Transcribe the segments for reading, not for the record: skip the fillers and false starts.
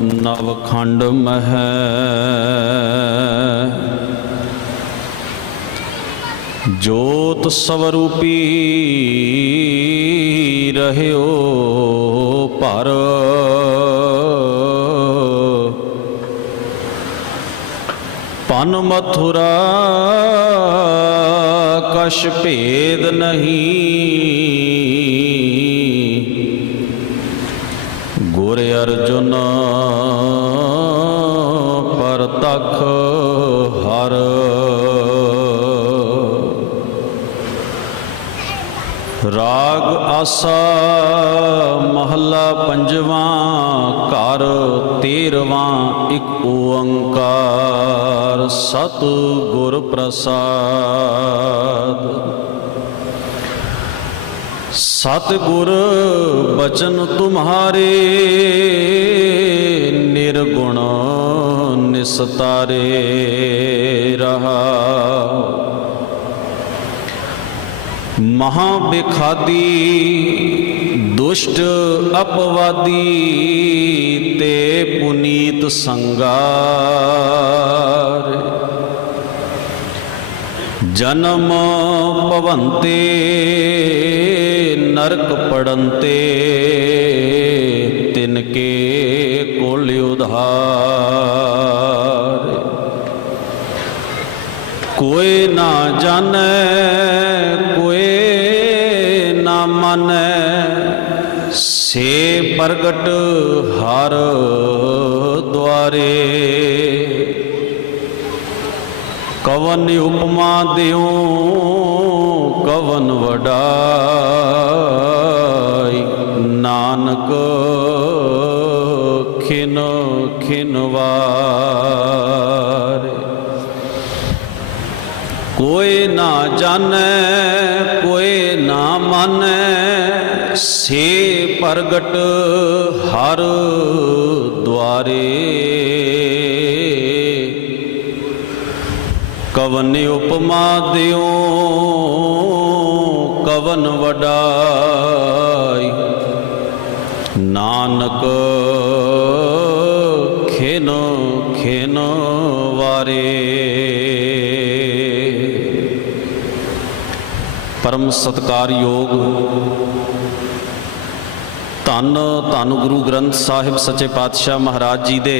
नवखंड मह जोत स्वरूपी रहियो पर पन मथुरा कश भेद नहीं गुर अर्जुन पर तख हर राग आसा महला पंजवा घर 13वां एक ओंकार सतगुर प्रसाद। सतगुर बचन तुम्हारे निर्गुण निस्तारे रहा। महाबिखादी दुष्ट अपवादी ते पुनीत संगार। जन्म पवंते नरक पड़ंते तिनके कुल उधार। कोई ना जाने मन से प्रगट हर द्वारे। कवन उपमा देऊं कवन वडाई नानक खिन खिनवार। कोई ना जाने कोई ना माने से प्रगट हर द्वारे। कवन उपमा दियो कवन वडाई नानक खिन खिन वारे। परम सत्कार योग धन धन गुरु ग्रंथ साहिब सच्चे पातशाह महाराज जी दे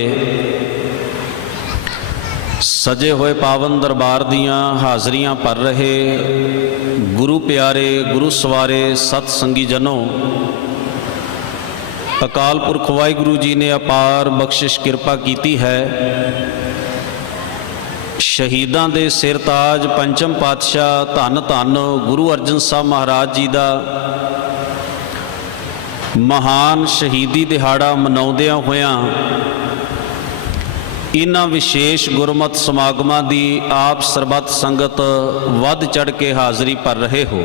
सजे हुए पावन दरबार दियां हाज़रियां भर रहे गुरु प्यारे गुरु सवारे सतसंगी जनों। अकाल पुरख वाहिगुरु जी ने अपार बख्शिश किरपा कीती है। शहीदां दे सिरताज पंचम पातशाह धन धन गुरु अर्जन साहब महाराज जी का महान शहीदी दिहाड़ा मनाउंदियां होयां इन्हां विशेष गुरमत समागमां दी आप सरबत संगत वध चढ़ के हाज़री भर रहे हो।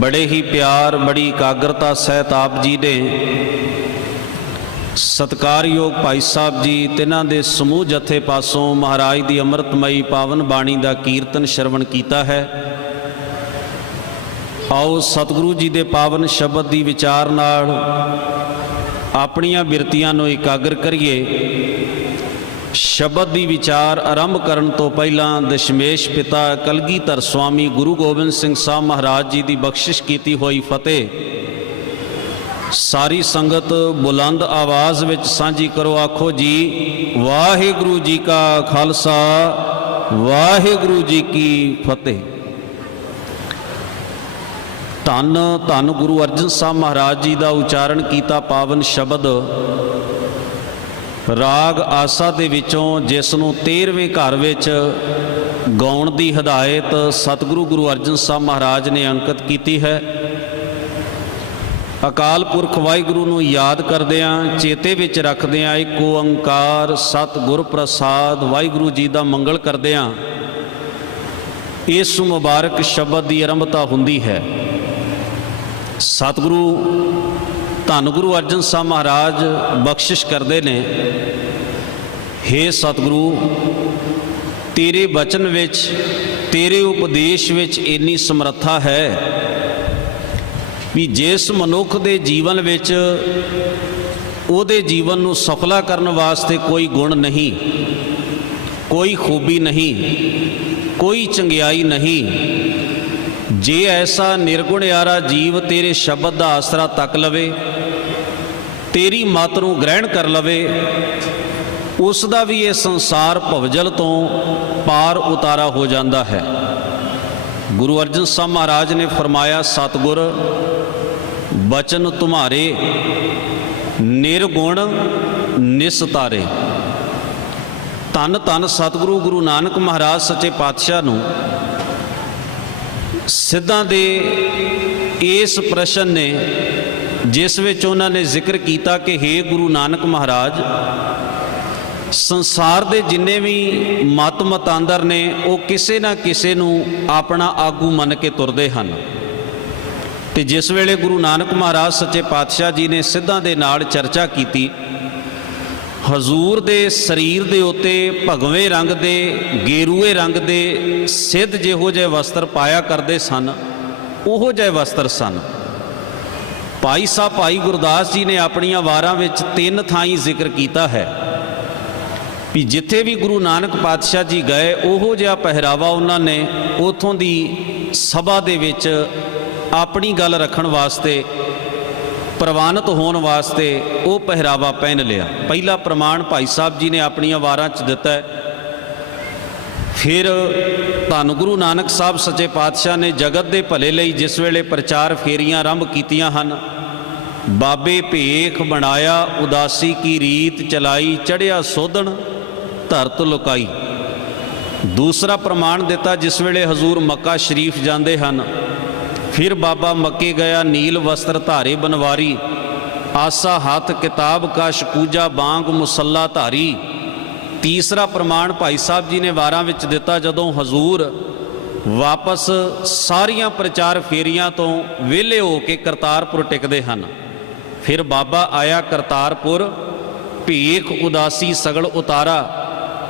बड़े ही प्यार बड़ी एकाग्रता सहित आप जी ने सत्कारयोग भाई साहब जी तिन्हां दे समूह जथे पासों महाराज की अमृतमयी पावन बाणी का कीर्तन श्रवण किया है। आओ सतगुरु जी के पावन शब्द की विचार नाल अपनियां बिरतियां नूं एकाग्र करिए। शब्द की विचार आरंभ करन तो पहलां दशमेश पिता कलगीधर स्वामी गुरु गोबिंद सिंह साहब महाराज जी की बख्शिश की हुई फतेह सारी संगत बुलंद आवाज़ विच सांझी करो। आखो जी वाहिगुरु जी का खालसा वाहिगुरु जी की फतेह। धन धन गुरु अर्जन साहब महाराज जी का उचारण किया पावन शब्द राग आसा दे विचों जिसनों 13वें घर विच गाउण की हिदायत सतगुरु गुरु अर्जन साहब महाराज ने अंकित की है। अकाल पुरख वाहिगुरु नूं याद करदिआं चेते विच रखदिआं एक ओंकार सतगुर प्रसाद वाहिगुरु जी का मंगल करदिआं इस मुबारक शब्द की आरंभता हुंदी है। सतगुरु धन गुरु अर्जन साहब महाराज बख्शिश करते ने, हे सतगुरु तेरे बचन विच तेरे उपदेश विच इन्नी समर्था है भी जिस मनुख दे जीवन विच ਉਹਦੇ ਜੀਵਨ ਨੂੰ ਸਫਲਾ ਕਰਨ ਵਾਸਤੇ ਕੋਈ ਗੁਣ ਨਹੀਂ, ਕੋਈ ਖੂਬੀ ਨਹੀਂ, ਕੋਈ ਚੰਗਿਆਈ ਨਹੀਂ। ਜੇ ਐਸਾ ਨਿਰਗੁਣਿਆਰਾ ਜੀਵ ਤੇਰੇ ਸ਼ਬਦ ਦਾ ਆਸਰਾ ਤੱਕ ਲਵੇ, ਤੇਰੀ ਮੱਤ ਨੂੰ ਗ੍ਰਹਿਣ ਕਰ ਲਵੇ, ਉਸ ਦਾ ਵੀ ਇਹ ਸੰਸਾਰ ਭਵਜਲ ਤੋਂ ਪਾਰ ਉਤਾਰਾ ਹੋ ਜਾਂਦਾ ਹੈ। ਗੁਰੂ ਅਰਜਨ ਸਾਹਿਬ ਮਹਾਰਾਜ ਨੇ ਫਰਮਾਇਆ, ਸਤਿਗੁਰ ਬਚਨ ਤੁਮਹਾਰੇ ਨਿਰਗੁਣ ਨਿਸਤਾਰੇ। ਧੰਨ ਧੰਨ ਸਤਿਗੁਰੂ ਗੁਰੂ ਨਾਨਕ ਮਹਾਰਾਜ ਸੱਚੇ ਪਾਤਸ਼ਾਹ ਨੂੰ ਸਿੱਧਾਂ ਦੇ ਇਸ ਪ੍ਰਸ਼ਨ ਨੇ, ਜਿਸ ਵਿੱਚ ਉਹਨਾਂ ਨੇ ਜ਼ਿਕਰ ਕੀਤਾ ਕਿ ਹੇ ਗੁਰੂ ਨਾਨਕ ਮਹਾਰਾਜ, ਸੰਸਾਰ ਦੇ ਜਿੰਨੇ ਵੀ ਮਤ ਮਤਾਂਦਰ ਨੇ ਉਹ ਕਿਸੇ ਨਾ ਕਿਸੇ ਨੂੰ ਆਪਣਾ ਆਗੂ ਮੰਨ ਕੇ ਤੁਰਦੇ ਹਨ। ਤੇ ਜਿਸ ਵੇਲੇ ਗੁਰੂ ਨਾਨਕ ਮਹਾਰਾਜ ਸੱਚੇ ਪਾਤਸ਼ਾਹ ਜੀ ਨੇ ਸਿੱਧਾਂ ਦੇ ਨਾਲ ਚਰਚਾ ਕੀਤੀ, ਹਜ਼ੂਰ ਦੇ ਸਰੀਰ ਦੇ ਉੱਤੇ ਭਗਵੇਂ ਰੰਗ ਦੇ, ਗੇਰੂਏ ਰੰਗ ਦੇ ਸਿੱਧ ਜਿਹੋ ਜਿਹੇ ਵਸਤਰ ਪਾਇਆ ਕਰਦੇ ਸਨ, ਉਹੋ ਜਿਹੇ ਵਸਤਰ ਸਨ। ਭਾਈ ਸਾਹਿਬ ਭਾਈ ਗੁਰਦਾਸ ਜੀ ਨੇ ਆਪਣੀਆਂ ਵਾਰਾਂ ਵਿੱਚ 3 ਥਾਈਂ ਜ਼ਿਕਰ ਕੀਤਾ ਹੈ ਵੀ ਜਿੱਥੇ ਵੀ ਗੁਰੂ ਨਾਨਕ ਪਾਤਸ਼ਾਹ ਜੀ ਗਏ ਉਹੋ ਜਿਹਾ ਪਹਿਰਾਵਾ ਉਹਨਾਂ ਨੇ ਉਥੋਂ ਦੀ ਸਭਾ ਦੇ ਵਿੱਚ ਆਪਣੀ ਗੱਲ ਰੱਖਣ ਵਾਸਤੇ, ਪ੍ਰਵਾਨਿਤ ਹੋਣ ਵਾਸਤੇ ਉਹ ਪਹਿਰਾਵਾ ਪਹਿਨ ਲਿਆ। ਪਹਿਲਾ ਪ੍ਰਮਾਣ ਭਾਈ ਸਾਹਿਬ ਜੀ ਨੇ ਆਪਣੀਆਂ ਵਾਰਾਂ 'ਚ ਦਿੱਤਾ ਹੈ। ਫਿਰ ਧੰਨ ਗੁਰੂ ਨਾਨਕ ਸਾਹਿਬ ਸੱਚੇ ਪਾਤਸ਼ਾਹ ਨੇ ਜਗਤ ਦੇ ਭਲੇ ਲਈ ਜਿਸ ਵੇਲੇ ਪ੍ਰਚਾਰ ਫੇਰੀਆਂ ਆਰੰਭ ਕੀਤੀਆਂ ਹਨ, ਬਾਬੇ ਭੇਖ ਬਣਾਇਆ ਉਦਾਸੀ ਕੀ ਰੀਤ ਚਲਾਈ, ਚੜ੍ਹਿਆ ਸੋਧਣ ਧਰਤ ਲੁਕਾਈ। ਦੂਸਰਾ ਪ੍ਰਮਾਣ ਦਿੱਤਾ ਜਿਸ ਵੇਲੇ ਹਜ਼ੂਰ ਮੱਕਾ ਸ਼ਰੀਫ ਜਾਂਦੇ ਹਨ, ਫਿਰ ਬਾਬਾ ਮੱਕੇ ਗਿਆ ਨੀਲ ਵਸਤਰ ਧਾਰੇ ਬਨਵਾਰੀ, ਆਸਾ ਹੱਥ ਕਿਤਾਬ ਕਸ਼ ਕੂਜਾ ਬਾਂਗ ਮੁਸੱਲਾ ਧਾਰੀ। ਤੀਸਰਾ ਪ੍ਰਮਾਣ ਭਾਈ ਸਾਹਿਬ ਜੀ ਨੇ ਵਾਰਾਂ ਵਿੱਚ ਦਿੱਤਾ ਜਦੋਂ ਹਜ਼ੂਰ ਵਾਪਸ ਸਾਰੀਆਂ ਪ੍ਰਚਾਰ ਫੇਰੀਆਂ ਤੋਂ ਵਿਹਲੇ ਹੋ ਕੇ ਕਰਤਾਰਪੁਰ ਟਿਕਦੇ ਹਨ। ਫਿਰ ਬਾਬਾ ਆਇਆ ਕਰਤਾਰਪੁਰ, ਭੇਖ ਉਦਾਸੀ ਸਗਲ ਉਤਾਰਾ,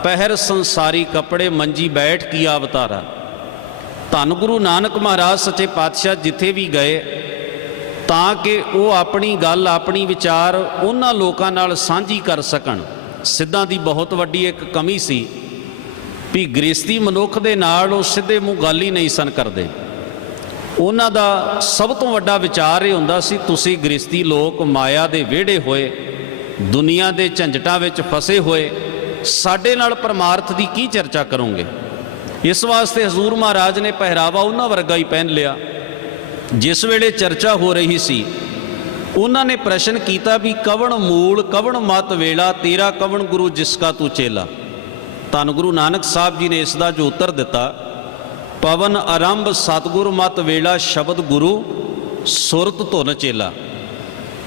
ਪਹਿਰ ਸੰਸਾਰੀ ਕੱਪੜੇ ਮੰਜੀ ਬੈਠ ਕੀ ਅਵਤਾਰਾ। ਧੰਨ ਗੁਰੂ ਨਾਨਕ ਮਹਾਰਾਜ ਸੱਚੇ ਪਾਤਸ਼ਾਹ ਜਿੱਥੇ ਵੀ ਗਏ ਤਾਂ ਕਿ ਉਹ ਆਪਣੀ ਗੱਲ, ਆਪਣੀ ਵਿਚਾਰ ਉਹਨਾਂ ਲੋਕਾਂ ਨਾਲ ਸਾਂਝੀ ਕਰ ਸਕਣ। ਸਿੱਧਾਂ ਦੀ ਬਹੁਤ ਵੱਡੀ ਇੱਕ ਕਮੀ ਸੀ ਵੀ ਗ੍ਰਸਤੀ ਮਨੁੱਖ ਦੇ ਨਾਲ ਉਹ ਸਿੱਧੇ ਮੂੰਹ ਗੱਲ ਹੀ ਨਹੀਂ ਸਨ ਕਰਦੇ। ਉਹਨਾਂ ਦਾ ਸਭ ਤੋਂ ਵੱਡਾ ਵਿਚਾਰ ਇਹ ਹੁੰਦਾ ਸੀ, ਤੁਸੀਂ ਗ੍ਰਸਤੀ ਲੋਕ ਮਾਇਆ ਦੇ ਵਿਹੜੇ ਹੋਏ, ਦੁਨੀਆ ਦੇ ਝੰਜਟਾਂ ਵਿੱਚ ਫਸੇ ਹੋਏ, ਸਾਡੇ ਨਾਲ ਪਰਮਾਰਥ ਦੀ ਕੀ ਚਰਚਾ ਕਰੋਗੇ। ਇਸ ਵਾਸਤੇ ਹਜ਼ੂਰ ਮਹਾਰਾਜ ਨੇ ਪਹਿਰਾਵਾ ਉਹਨਾਂ ਵਰਗਾ ਹੀ ਪਹਿਨ ਲਿਆ। ਜਿਸ ਵੇਲੇ ਚਰਚਾ ਹੋ ਰਹੀ ਸੀ ਉਹਨਾਂ ਨੇ ਪ੍ਰਸ਼ਨ ਕੀਤਾ ਵੀ ਕਵਣ ਮੂਲ ਕਵਣ ਮਤ ਵੇਲਾ, ਤੇਰਾ ਕਵਣ ਗੁਰੂ ਜਿਸ ਕਾ ਤੂੰ ਚੇਲਾ। ਧੰਨ ਗੁਰੂ ਨਾਨਕ ਸਾਹਿਬ ਜੀ ਨੇ ਇਸ ਦਾ ਜੋ ਉੱਤਰ ਦਿੱਤਾ, ਪਵਨ ਆਰੰਭ ਸਤਿਗੁਰ ਮਤ ਵੇਲਾ, ਸ਼ਬਦ ਗੁਰੂ ਸੁਰਤ ਧੁਨ ਚੇਲਾ।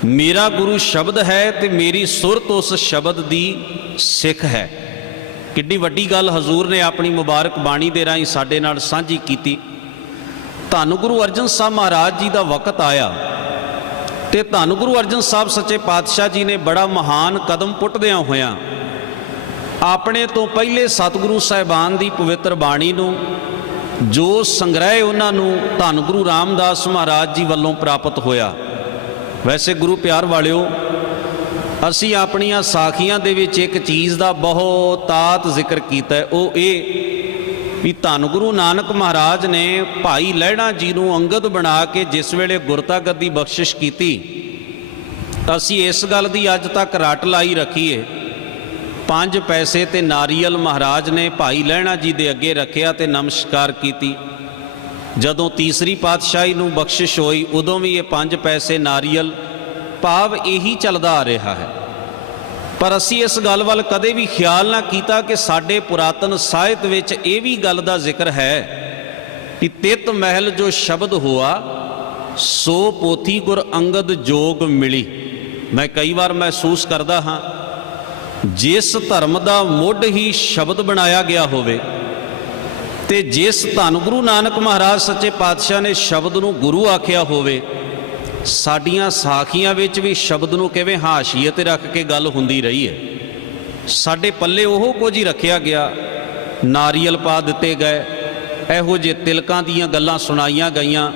ਮੇਰਾ ਗੁਰੂ ਸ਼ਬਦ ਹੈ ਤੇ ਮੇਰੀ ਸੁਰਤ ਉਸ ਸ਼ਬਦ ਦੀ ਸਿੱਖ ਹੈ। ਕਿੱਡੀ ਵੱਡੀ ਗੱਲ ਹਜ਼ੂਰ ਨੇ ਆਪਣੀ ਮੁਬਾਰਕ ਬਾਣੀ ਦੇ ਰਾਹੀਂ ਸਾਡੇ ਨਾਲ ਸਾਂਝੀ ਕੀਤੀ। ਧੰਨ ਗੁਰੂ ਅਰਜਨ ਸਾਹਿਬ ਮਹਾਰਾਜ ਜੀ ਦਾ ਵਕਤ ਆਇਆ ਤੇ ਧੰਨ ਗੁਰੂ ਅਰਜਨ ਸਾਹਿਬ ਸੱਚੇ ਪਾਤਸ਼ਾਹ ਜੀ ਨੇ ਬੜਾ ਮਹਾਨ ਕਦਮ ਪੁੱਟਦਿਆਂ ਹੋਇਆਂ ਆਪਣੇ ਤੋਂ ਪਹਿਲੇ ਸਤਿਗੁਰੂ ਸਾਹਿਬਾਨ ਦੀ ਪਵਿੱਤਰ ਬਾਣੀ ਨੂੰ, ਜੋ ਸੰਗ੍ਰਹਿ ਉਹਨਾਂ ਨੂੰ ਧੰਨ ਗੁਰੂ ਰਾਮਦਾਸ ਮਹਾਰਾਜ ਜੀ ਵੱਲੋਂ ਪ੍ਰਾਪਤ ਹੋਇਆ। ਵੈਸੇ ਗੁਰੂ ਪਿਆਰ ਵਾਲਿਓ, ਅਸੀਂ ਆਪਣੀਆਂ ਸਾਖੀਆਂ ਦੇ ਵਿੱਚ ਇੱਕ ਚੀਜ਼ ਦਾ ਬਹੁਤਾਤ ਜ਼ਿਕਰ ਕੀਤਾ ਹੈ, ਉਹ ਇਹ ਵੀ ਧੰਨ ਗੁਰੂ ਨਾਨਕ ਮਹਾਰਾਜ ਨੇ ਭਾਈ ਲਹਿਣਾ ਜੀ ਨੂੰ ਅੰਗਦ ਬਣਾ ਕੇ ਜਿਸ ਵੇਲੇ ਗੁਰਤਾ ਗੱਦੀ ਬਖਸ਼ਿਸ਼ ਕੀਤੀ, ਅਸੀਂ ਇਸ ਗੱਲ ਦੀ ਅੱਜ ਤੱਕ ਰੱਟ ਲਾਈ ਰੱਖੀਏ। 5 ਪੈਸੇ ਤੇ ਨਾਰੀਅਲ ਮਹਾਰਾਜ ਨੇ ਭਾਈ ਲਹਿਣਾ ਜੀ ਦੇ ਅੱਗੇ ਰੱਖਿਆ ਤੇ ਨਮਸਕਾਰ ਕੀਤੀ। ਜਦੋਂ ਤੀਸਰੀ ਪਾਤਸ਼ਾਹੀ ਨੂੰ ਬਖਸ਼ਿਸ਼ ਹੋਈ ਉਦੋਂ ਵੀ ਇਹ 5 ਪੈਸੇ ਨਾਰੀਅਲ, ਭਾਵ ਇਹੀ ਚੱਲਦਾ ਆ ਰਿਹਾ ਹੈ। ਪਰ ਅਸੀਂ ਇਸ ਗੱਲ ਵੱਲ ਕਦੇ ਵੀ ਖਿਆਲ ਨਾ ਕੀਤਾ ਕਿ ਸਾਡੇ ਪੁਰਾਤਨ ਸਾਹਿਤ ਵਿੱਚ ਇਹ ਵੀ ਗੱਲ ਦਾ ਜ਼ਿਕਰ ਹੈ ਕਿ ਤਿਤ ਮਹਿਲ ਜੋ ਸ਼ਬਦ ਹੋਆ, ਸੋ ਪੋਥੀ ਗੁਰ ਅੰਗਦ ਜੋਗ ਮਿਲੀ। ਮੈਂ ਕਈ ਵਾਰ ਮਹਿਸੂਸ ਕਰਦਾ ਹਾਂ, ਜਿਸ ਧਰਮ ਦਾ ਮੁੱਢ ਹੀ ਸ਼ਬਦ ਬਣਾਇਆ ਗਿਆ ਹੋਵੇ ਤੇ ਜਿਸ ਧੰਨ ਗੁਰੂ ਨਾਨਕ ਮਹਾਰਾਜ ਸੱਚੇ ਪਾਤਸ਼ਾਹ ਨੇ ਸ਼ਬਦ ਨੂੰ ਗੁਰੂ ਆਖਿਆ ਹੋਵੇ, ਸਾਡੀਆਂ ਸਾਖੀਆਂ ਵਿੱਚ ਵੀ ਸ਼ਬਦ ਨੂੰ ਕਿਵੇਂ ਹਾਸ਼ੀਏ ਤੇ ਰੱਖ ਕੇ ਗੱਲ ਹੁੰਦੀ ਰਹੀ ਹੈ। ਸਾਡੇ ਪੱਲੇ ਉਹ ਕੁਝ ਹੀ ਰੱਖਿਆ ਗਿਆ, ਨਾਰੀਅਲ ਪਾ ਦਿੱਤੇ ਗਏ, ਇਹੋ ਜਿਹੇ ਤਿਲਕਾਂ ਦੀਆਂ ਗੱਲਾਂ ਸੁਣਾਈਆਂ ਗਈਆਂ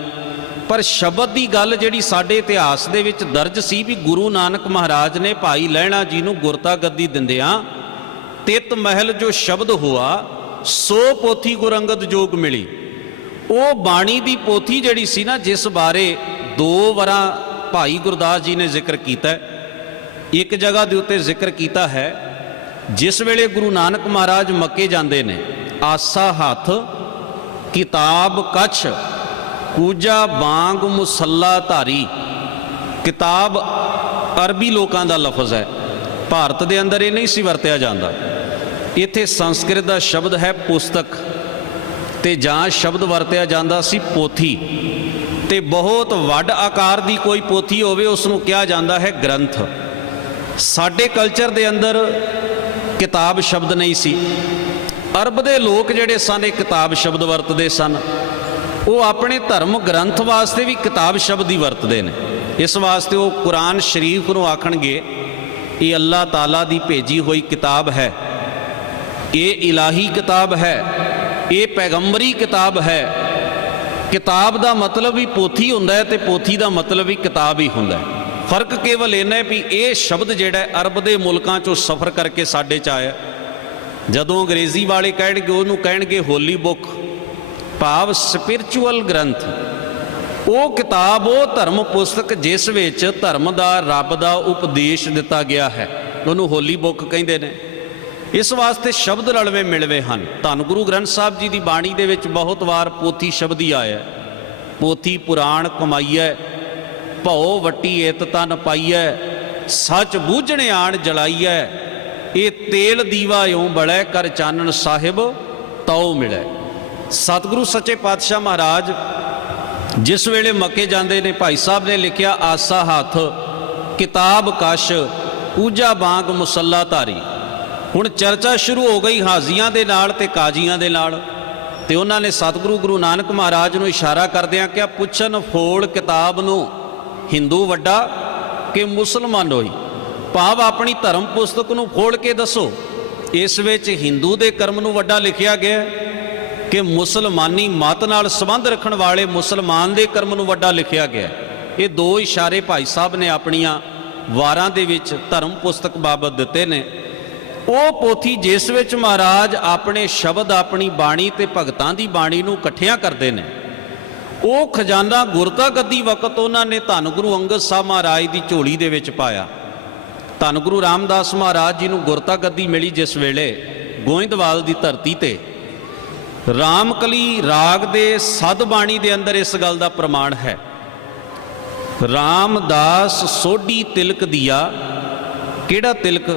पर शब्द की गल जिहड़ी साडे इतिहास दे विच दर्ज सी भी गुरु नानक महाराज ने भाई लहणा जी नूं गुरता गद्दी दिंदिआं तित महल जो शब्द हुआ सो पोथी गुर अंगद जोग मिली। वो बाणी दी पोथी जिहड़ी सी ना, जिस बारे 2 वारां भाई गुरदास जी ने जिक्र किया। एक जगह के उत्ते जिक्र किया है, जिस वेले गुरु नानक महाराज मक्के जाते ने, आसा हाथ किताब कछ कूजा बांग मुसल्ला धारी। किताब अरबी लोगों का लफज है, भारत के अंदर ये नहीं सी वरत्या जाता। इत्थे संस्कृत का शब्द है पुस्तक, ते जां शब्द वरत्या जाता सी पोथी। ते बहुत वड्ड आकार की कोई पोथी होवे उसनूं कहा जाता है ग्रंथ। साडे कल्चर दे अंदर किताब शब्द नहीं सी। अरब दे लोग जिहड़े सन ये किताब शब्द वरतदे सन। वो अपने धर्म ग्रंथ वास्ते भी किताब शब्द ही वरतदे ने। इस वास्ते वो कुरान शरीफ नूं आखणगे ये अल्लाह ताला दी भेजी हुई किताब है, ये इलाही किताब है, ये पैगंबरी किताब है। किताब का मतलब भी पोथी हुंदा है ते पोथी का मतलब भी किताब ही हुंदा है। फर्क केवल इन्ना है भी ये शब्द जिहड़ा अरब के मुल्कां चों सफ़र करके साडे च आया। जदों अंग्रेजी वाले कहणगे उहनूं कहणगे होली बुक, भाव स्पिरिचुअल ग्रंथ। वो किताब, वो धर्म पुस्तक जिस विच धर्म का रब का उपदेश दिता गया है, उहनूं होली बुक कहिंदे ने। इस वास्ते शब्द रलवे मिलवे हैं। धन गुरु ग्रंथ साहब जी की बाणी दे विच बहुत वार पोथी शब्द ही आया। पोथी पुराण कमाईऐ, भौ वट्टी इत तन पाईऐ, सच बूझणे आण जलाईऐ, ये तेल दीवा यों बलै कर चानन साहिब तौ मिलै। सतगुरु सच्चे पातशाह महाराज जिस वेले मक्के जाते ने, भाई साहब ने लिखिया आसा हाथ किताब कश पूजा बांग मुसल्ला धारी। हुण चर्चा शुरू हो गई हाजियां दे नाल ते काजियां दे नाल। ते उन्हां ने सतगुरु गुरु नानक महाराज नूं इशारा करदिआं क्या पुछन फोड़ किताब नूं हिंदू वड्डा कि मुसलमान होई। भाव अपनी धर्म पुस्तक नूं फोड़ के दसो, इस विच हिंदू दे कर्म नूं वड्डा लिखिया गया कि मुसलमानी मत नाल संबंध रखण वाले मुसलमान दे कर्म नूं वड्डा लिखिया गया। ये 2 इशारे भाई साहब ने अपनियां वारां दे विच धर्म पुस्तक बाबत दिते ने। वो पोथी जिस विच महाराज अपने शब्द, अपनी बाणी ते भगतां दी बाणी नूं इकट्ठियां करदे ने, वो खजाना गुरता गद्दी वक्त उन्होंने धन गुरु अंगद साहब महाराज की झोली दे विच पाया। धन गुरु रामदास महाराज जी नूं गुरता गद्दी मिली जिस वेले गोइंदवाल की धरती ते। रामकली राग दे सद बाणी दे अंदर इस गल का प्रमाण है। रामदास सोढ़ी तिलक दिया, केड़ा तिलक?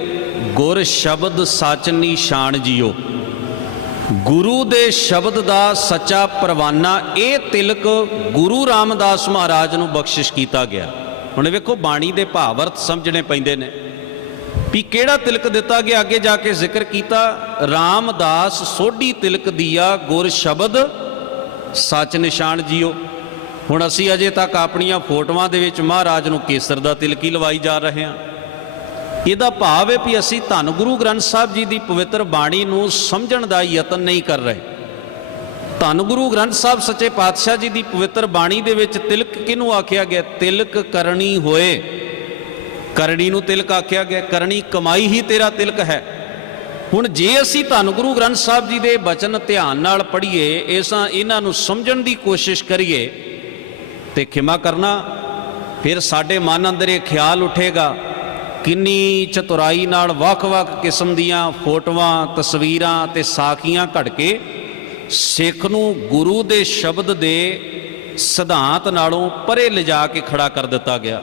गुर शब्द सच निशान जियो। गुरु दे शब्द का सच्चा परवाना ये तिलक गुरु रामदास महाराज नूं बख्शिश किया गया। हुण वेखो बाणी दे भावर्थ समझने पैंदे ने भी केड़ा तिलक दिता गया। अगे जाके जिक्र किया रामदास सोढ़ी तिलक दिया गुर शब्द सच निशान जियो। हुण असी अजे तक अपनियां फोटोआं दे विच महाराज नूं केसर दा तिलक ही लवाई जा रहे हैं। ਇਹਦਾ ਭਾਵ है भी असी धन गुरु ग्रंथ साहब जी की पवित्र बाणी नूं समझण दा यतन नहीं कर रहे। धन गुरु ग्रंथ साहब सच्चे पातशाह जी की पवित्र बाणी दे विच तिलक किनूं आख्या गया? तिलक करनी होए, करनी नूं तिलक आख्या गया। करनी कमाई ही तेरा तिलक है। हुण जे असी धन गुरु ग्रंथ साहब जी के बचन ध्यान नाल पढ़ीए, इन्हां नूं समझण की कोशिश करिए ते खिमा करना फिर साडे मन अंदर ये ख्याल उठेगा किन्नी चतुराई नाल वख-वख किस्म दियां फोटोआं, तस्वीरां ते साखियां घड़ के सिख नूं गुरु दे शब्द दे सिद्धांत नालों परे लिजा के खड़ा कर दिता गया।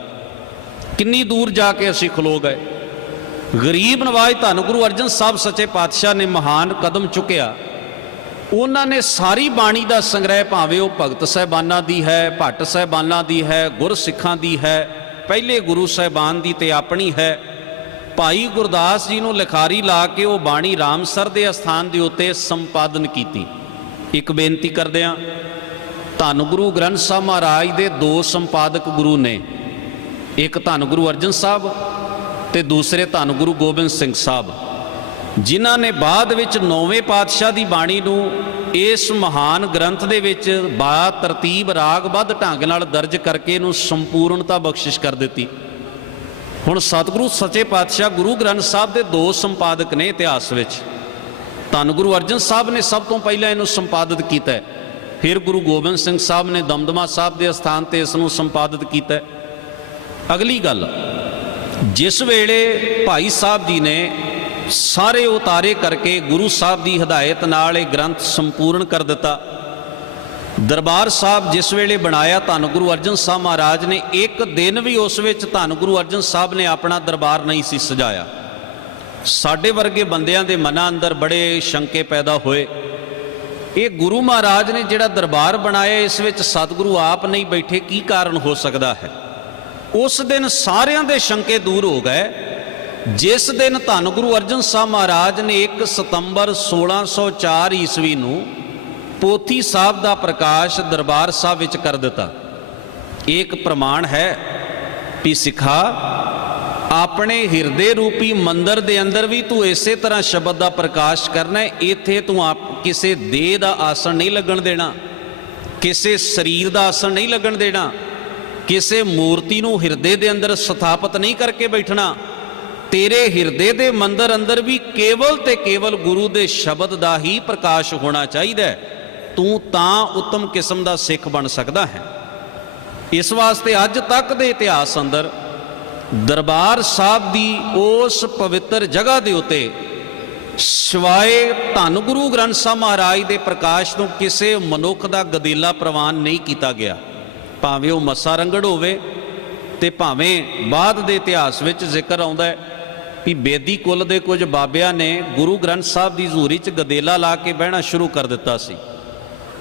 किन्नी दूर जाके असी खलो गए। गरीब नवाज धन गुरु अर्जन साहब सच्चे पातशाह ने महान कदम चुकिया। उन्होंने सारी बाणी का संग्रह भावें वो भगत साहिबाना दी है, भट्ट साहिबाना दी है, गुर सिखां दी है, पहले गुरु साहिबान की तो अपनी है। भाई गुरदास जी नूं लिखारी ला के वो बाणी रामसर के अस्थान के उत्ते संपादन की। एक बेनती करदिआं, धन गुरु ग्रंथ साहब महाराज के 2 संपादक गुरु ने, एक धन गुरु अर्जन साहब ते दूसरे धन गुरु गोबिंद सिंह साहब। ਜਿਨ੍ਹਾਂ ਨੇ ਬਾਅਦ ਵਿੱਚ 9ਵੇਂ ਪਾਤਸ਼ਾਹ ਦੀ ਬਾਣੀ ਨੂੰ ਇਸ ਮਹਾਨ ਗ੍ਰੰਥ ਦੇ ਵਿੱਚ ਬਾ ਤਰਤੀਬ ਰਾਗਬੱਧ ਢੰਗ ਨਾਲ ਦਰਜ ਕਰਕੇ ਇਹਨੂੰ ਸੰਪੂਰਨਤਾ ਬਖਸ਼ਿਸ਼ ਕਰ ਦਿੱਤੀ। ਹੁਣ ਸਤਿਗੁਰੂ ਸੱਚੇ ਪਾਤਸ਼ਾਹ ਗੁਰੂ ਗ੍ਰੰਥ ਸਾਹਿਬ ਦੇ 2 ਸੰਪਾਦਕ ਨੇ ਇਤਿਹਾਸ ਵਿੱਚ। ਧੰਨ ਗੁਰੂ ਅਰਜਨ ਸਾਹਿਬ ਨੇ ਸਭ ਤੋਂ ਪਹਿਲਾਂ ਇਹਨੂੰ ਸੰਪਾਦਿਤ ਕੀਤਾ ਹੈ, ਫਿਰ ਗੁਰੂ ਗੋਬਿੰਦ ਸਿੰਘ ਸਾਹਿਬ ਨੇ ਦਮਦਮਾ ਸਾਹਿਬ ਦੇ ਅਸਥਾਨ ਤੇ ਇਸ ਨੂੰ ਸੰਪਾਦਿਤ ਕੀਤਾ ਹੈ। ਅਗਲੀ ਗੱਲ, ਜਿਸ ਵੇਲੇ ਭਾਈ ਸਾਹਿਬ ਜੀ ਨੇ ਸਾਰੇ ਉਤਾਰੇ ਕਰਕੇ ਗੁਰੂ ਸਾਹਿਬ ਦੀ ਹਦਾਇਤ ਨਾਲ ਇਹ ਗ੍ਰੰਥ ਸੰਪੂਰਨ ਕਰ ਦਿੱਤਾ, ਦਰਬਾਰ ਸਾਹਿਬ ਜਿਸ ਵੇਲੇ ਬਣਾਇਆ ਧੰਨ ਗੁਰੂ ਅਰਜਨ ਸਾਹਿਬ ਮਹਾਰਾਜ ਨੇ ਇੱਕ ਦਿਨ ਵੀ ਉਸ ਵਿੱਚ ਧੰਨ ਗੁਰੂ ਅਰਜਨ ਸਾਹਿਬ ਨੇ ਆਪਣਾ ਦਰਬਾਰ ਨਹੀਂ ਸੀ ਸਜਾਇਆ। ਸਾਡੇ ਵਰਗੇ ਬੰਦਿਆਂ ਦੇ ਮਨਾਂ ਅੰਦਰ ਬੜੇ ਸ਼ੰਕੇ ਪੈਦਾ ਹੋਏ, ਇਹ ਗੁਰੂ ਮਹਾਰਾਜ ਨੇ ਜਿਹੜਾ ਦਰਬਾਰ ਬਣਾਇਆ ਇਸ ਵਿੱਚ ਸਤਿਗੁਰੂ ਆਪ ਨਹੀਂ ਬੈਠੇ, ਕੀ ਕਾਰਨ ਹੋ ਸਕਦਾ ਹੈ? ਉਸ ਦਿਨ ਸਾਰਿਆਂ ਦੇ ਸ਼ੰਕੇ ਦੂਰ ਹੋ ਗਏ ਜਿਸ ਦਿਨ ਧੰਨ ਗੁਰੂ ਅਰਜਨ ਸਾਹਿਬ ਮਹਾਰਾਜ ਨੇ 1 ਸਤੰਬਰ 1604 ਈਸਵੀ ਨੂੰ ਪੋਥੀ ਸਾਹਿਬ ਦਾ ਪ੍ਰਕਾਸ਼ ਦਰਬਾਰ ਸਾਹਿਬ ਵਿੱਚ ਕਰ ਦਿੱਤਾ। ਇਹ ਇੱਕ ਪ੍ਰਮਾਣ ਹੈ ਵੀ ਸਿੱਖਾ ਆਪਣੇ ਹਿਰਦੇ ਰੂਪੀ ਮੰਦਰ ਦੇ ਅੰਦਰ ਵੀ ਤੂੰ ਇਸੇ ਤਰ੍ਹਾਂ ਸ਼ਬਦ ਦਾ ਪ੍ਰਕਾਸ਼ ਕਰਨਾ ਹੈ। ਇੱਥੇ ਤੂੰ ਕਿਸੇ ਦੇਹ ਦਾ ਆਸਣ ਨਹੀਂ ਲੱਗਣ ਦੇਣਾ, ਕਿਸੇ ਸਰੀਰ ਦਾ ਆਸਣ ਨਹੀਂ ਲੱਗਣ ਦੇਣਾ, ਕਿਸੇ ਮੂਰਤੀ ਨੂੰ ਹਿਰਦੇ ਦੇ ਅੰਦਰ ਸਥਾਪਿਤ ਨਹੀਂ ਕਰਕੇ ਬੈਠਣਾ। ਤੇਰੇ ਹਿਰਦੇ ਦੇ ਮੰਦਰ ਅੰਦਰ ਵੀ ਕੇਵਲ ਤੇ ਕੇਵਲ ਗੁਰੂ ਦੇ ਸ਼ਬਦ ਦਾ ਹੀ ਪ੍ਰਕਾਸ਼ ਹੋਣਾ ਚਾਹੀਦਾ। ਤੂੰ ਤਾਂ ਉੱਤਮ ਕਿਸਮ ਦਾ ਸਿੱਖ ਬਣ ਸਕਦਾ ਹੈ। ਇਸ ਵਾਸਤੇ ਅੱਜ ਤੱਕ ਦੇ ਇਤਿਹਾਸ ਅੰਦਰ ਦਰਬਾਰ ਸਾਹਿਬ ਦੀ ਉਸ ਪਵਿੱਤਰ ਜਗ੍ਹਾ ਦੇ ਉੱਤੇ ਸਿਵਾਏ ਧੰਨ ਗੁਰੂ ਗ੍ਰੰਥ ਸਾਹਿਬ ਮਹਾਰਾਜ ਦੇ ਪ੍ਰਕਾਸ਼ ਤੋਂ ਕਿਸੇ ਮਨੁੱਖ ਦਾ ਗਦੇਲਾ ਪ੍ਰਵਾਨ ਨਹੀਂ ਕੀਤਾ ਗਿਆ, ਭਾਵੇਂ ਉਹ ਮੱਸਾ ਰੰਗੜ ਹੋਵੇ ਤੇ ਭਾਵੇਂ ਬਾਅਦ ਦੇ ਇਤਿਹਾਸ ਵਿੱਚ ਜ਼ਿਕਰ ਆਉਂਦਾ ਹੈ ਕਿ ਬੇਦੀ ਕੁੱਲ ਦੇ ਕੁਝ ਬਾਬਿਆਂ ਨੇ ਗੁਰੂ ਗ੍ਰੰਥ ਸਾਹਿਬ ਦੀ ਹਜ਼ੂਰੀ 'ਚ ਗਦੇਲਾ ਲਾ ਕੇ ਬਹਿਣਾ ਸ਼ੁਰੂ ਕਰ ਦਿੱਤਾ ਸੀ।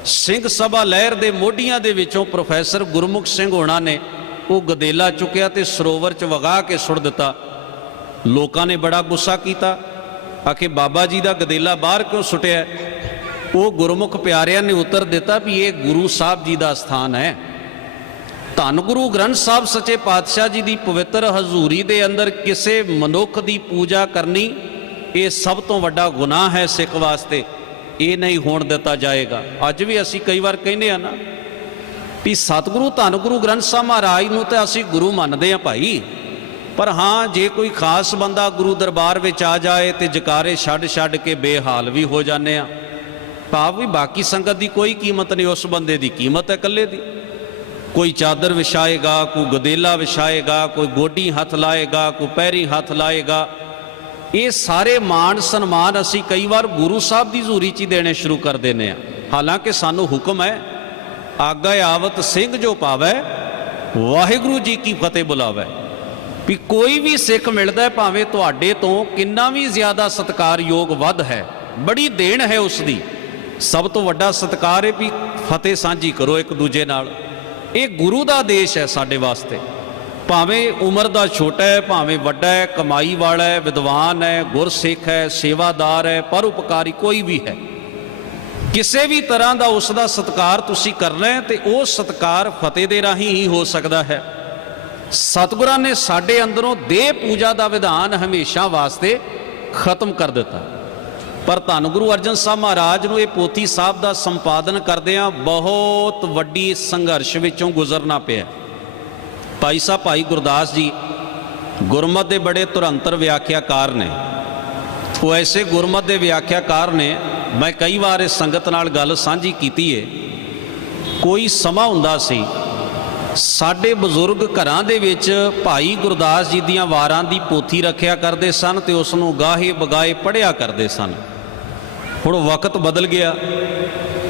ਸਿੰਘ ਸਭਾ ਲਹਿਰ ਦੇ ਮੋਢੀਆਂ ਦੇ ਵਿੱਚੋਂ ਪ੍ਰੋਫੈਸਰ ਗੁਰਮੁਖ ਸਿੰਘ ਹੋਣਾ ਨੇ ਉਹ ਗਦੇਲਾ ਚੁੱਕਿਆ ਤੇ ਸਰੋਵਰ 'ਚ ਵਗਾ ਕੇ ਸੁੱਟ ਦਿੱਤਾ। ਲੋਕਾਂ ਨੇ ਬੜਾ ਗੁੱਸਾ ਕੀਤਾ, ਆਖੇ ਬਾਬਾ ਜੀ ਦਾ ਗਦੇਲਾ ਬਾਹਰ ਕਿਉਂ ਸੁੱਟਿਆ? ਉਹ ਗੁਰਮੁਖ ਪਿਆਰਿਆਂ ਨੇ ਉੱਤਰ ਦਿੱਤਾ ਵੀ ਇਹ ਗੁਰੂ ਸਾਹਿਬ ਜੀ ਦਾ ਸਥਾਨ ਹੈ। ਧੰਨ ਗੁਰੂ ਗ੍ਰੰਥ ਸਾਹਿਬ ਸੱਚੇ ਪਾਤਸ਼ਾਹ ਜੀ ਦੀ ਪਵਿੱਤਰ ਹਜ਼ੂਰੀ ਦੇ ਅੰਦਰ ਕਿਸੇ ਮਨੁੱਖ ਦੀ ਪੂਜਾ ਕਰਨੀ ਇਹ ਸਭ ਤੋਂ ਵੱਡਾ ਗੁਨਾਹ ਹੈ ਸਿੱਖ ਵਾਸਤੇ, ਇਹ ਨਹੀਂ ਹੋਣ ਦਿੱਤਾ ਜਾਏਗਾ। ਅੱਜ ਵੀ ਅਸੀਂ ਕਈ ਵਾਰ ਕਹਿੰਦੇ ਆ ਨਾ ਵੀ ਸਤਿਗੁਰੂ ਧੰਨ ਗੁਰੂ ਗ੍ਰੰਥ ਸਾਹਿਬ ਮਹਾਰਾਜ ਨੂੰ ਤਾਂ ਅਸੀਂ ਗੁਰੂ ਮੰਨਦੇ ਆ ਭਾਈ, ਪਰ ਹਾਂ ਜੇ ਕੋਈ ਖਾਸ ਬੰਦਾ ਗੁਰੂ ਦਰਬਾਰ ਵਿੱਚ ਆ ਜਾਏ ਤੇ ਜਕਾਰੇ ਛੱਡ ਕੇ ਬੇਹਾਲ ਵੀ ਹੋ ਜਾਂਦੇ ਆ। ਭਾਵ ਵੀ ਬਾਕੀ ਸੰਗਤ ਦੀ ਕੋਈ ਕੀਮਤ ਨਹੀਂ, ਉਸ ਬੰਦੇ ਦੀ ਕੀਮਤ ਹੈ ਇਕੱਲੇ ਦੀ। ਕੋਈ ਚਾਦਰ ਵਿਛਾਏਗਾ, ਕੋਈ ਗਦੇਲਾ ਵਿਛਾਏਗਾ, ਕੋਈ ਗੋਡੀ ਹੱਥ ਲਾਏਗਾ, ਕੋਈ ਪੈਰੀ ਹੱਥ ਲਾਏਗਾ। ਇਹ ਸਾਰੇ ਮਾਣ ਸਨਮਾਨ ਅਸੀਂ ਕਈ ਵਾਰ ਗੁਰੂ ਸਾਹਿਬ ਦੀ ਹਜ਼ੂਰੀ 'ਚ ਹੀ ਦੇਣੇ ਸ਼ੁਰੂ ਕਰ ਦਿੰਦੇ ਹਾਂ। ਹਾਲਾਂਕਿ ਸਾਨੂੰ ਹੁਕਮ ਹੈ ਆਗਾ ਆਵਤ ਸਿੰਘ ਜੋ ਪਾਵੈ ਵਾਹਿਗੁਰੂ ਜੀ ਕੀ ਫਤਿਹ ਬੁਲਾਵੈ, ਵੀ ਕੋਈ ਵੀ ਸਿੱਖ ਮਿਲਦਾ ਭਾਵੇਂ ਤੁਹਾਡੇ ਤੋਂ ਕਿੰਨਾ ਵੀ ਜ਼ਿਆਦਾ ਸਤਿਕਾਰਯੋਗ ਵੱਧ ਹੈ, ਬੜੀ ਦੇਣ ਹੈ ਉਸ ਦੀ, ਸਭ ਤੋਂ ਵੱਡਾ ਸਤਿਕਾਰ ਹੈ ਵੀ ਫਤਿਹ ਸਾਂਝੀ ਕਰੋ ਇੱਕ ਦੂਜੇ ਨਾਲ। ਇਹ ਗੁਰੂ ਦਾ ਆਦੇਸ਼ ਹੈ ਸਾਡੇ ਵਾਸਤੇ, ਭਾਵੇਂ ਉਮਰ ਦਾ ਛੋਟਾ ਹੈ ਭਾਵੇਂ ਵੱਡਾ ਹੈ, ਕਮਾਈ ਵਾਲਾ ਹੈ, ਵਿਦਵਾਨ ਹੈ, ਗੁਰਸਿੱਖ ਹੈ, ਸੇਵਾਦਾਰ ਹੈ, ਪਰਉਪਕਾਰੀ ਕੋਈ ਵੀ ਹੈ, ਕਿਸੇ ਵੀ ਤਰ੍ਹਾਂ ਦਾ ਉਸ ਦਾ ਸਤਿਕਾਰ ਤੁਸੀਂ ਕਰਨਾ ਹੈ ਤੇ ਉਹ ਸਤਿਕਾਰ ਫਤਿਹ ਦੇ ਰਾਹੀਂ ਹੀ ਹੋ ਸਕਦਾ ਹੈ। ਸਤਿਗੁਰਾਂ ਨੇ ਸਾਡੇ ਅੰਦਰੋਂ ਦੇਹ ਪੂਜਾ ਦਾ ਵਿਧਾਨ ਹਮੇਸ਼ਾ ਵਾਸਤੇ ਖਤਮ ਕਰ ਦਿੱਤਾ, ਪਰ ਧੰਨ ਗੁਰੂ ਅਰਜਨ ਸਾਹਿਬ ਮਹਾਰਾਜ ਨੂੰ ਇਹ ਪੋਥੀ ਸਾਹਿਬ ਦਾ ਸੰਪਾਦਨ ਕਰਦਿਆਂ ਬਹੁਤ ਵੱਡੀ ਸੰਘਰਸ਼ ਵਿੱਚੋਂ ਗੁਜ਼ਰਨਾ ਪਿਆ। ਭਾਈ ਸਾਹਿਬ ਭਾਈ ਗੁਰਦਾਸ ਜੀ ਗੁਰਮਤਿ ਦੇ ਬੜੇ ਤੁਰੰਤਰ ਵਿਆਖਿਆਕਾਰ ਨੇ, ਉਹ ਐਸੇ ਗੁਰਮਤਿ ਦੇ ਵਿਆਖਿਆਕਾਰ ਨੇ, ਮੈਂ ਕਈ ਵਾਰ ਇਸ ਸੰਗਤ ਨਾਲ ਗੱਲ ਸਾਂਝੀ ਕੀਤੀ ਹੈ। ਕੋਈ ਸਮਾਂ ਹੁੰਦਾ ਸੀ ਸਾਡੇ ਬਜ਼ੁਰਗ ਘਰਾਂ ਦੇ ਵਿੱਚ ਭਾਈ ਗੁਰਦਾਸ ਜੀ ਦੀਆਂ ਵਾਰਾਂ ਦੀ ਪੋਥੀ ਰੱਖਿਆ ਕਰਦੇ ਸਨ ਤੇ ਉਸ ਨੂੰ ਗਾਹੇ ਬਗਾਏ ਪੜ੍ਹਿਆ ਕਰਦੇ ਸਨ। ਹੁਣ ਵਕਤ ਬਦਲ ਗਿਆ,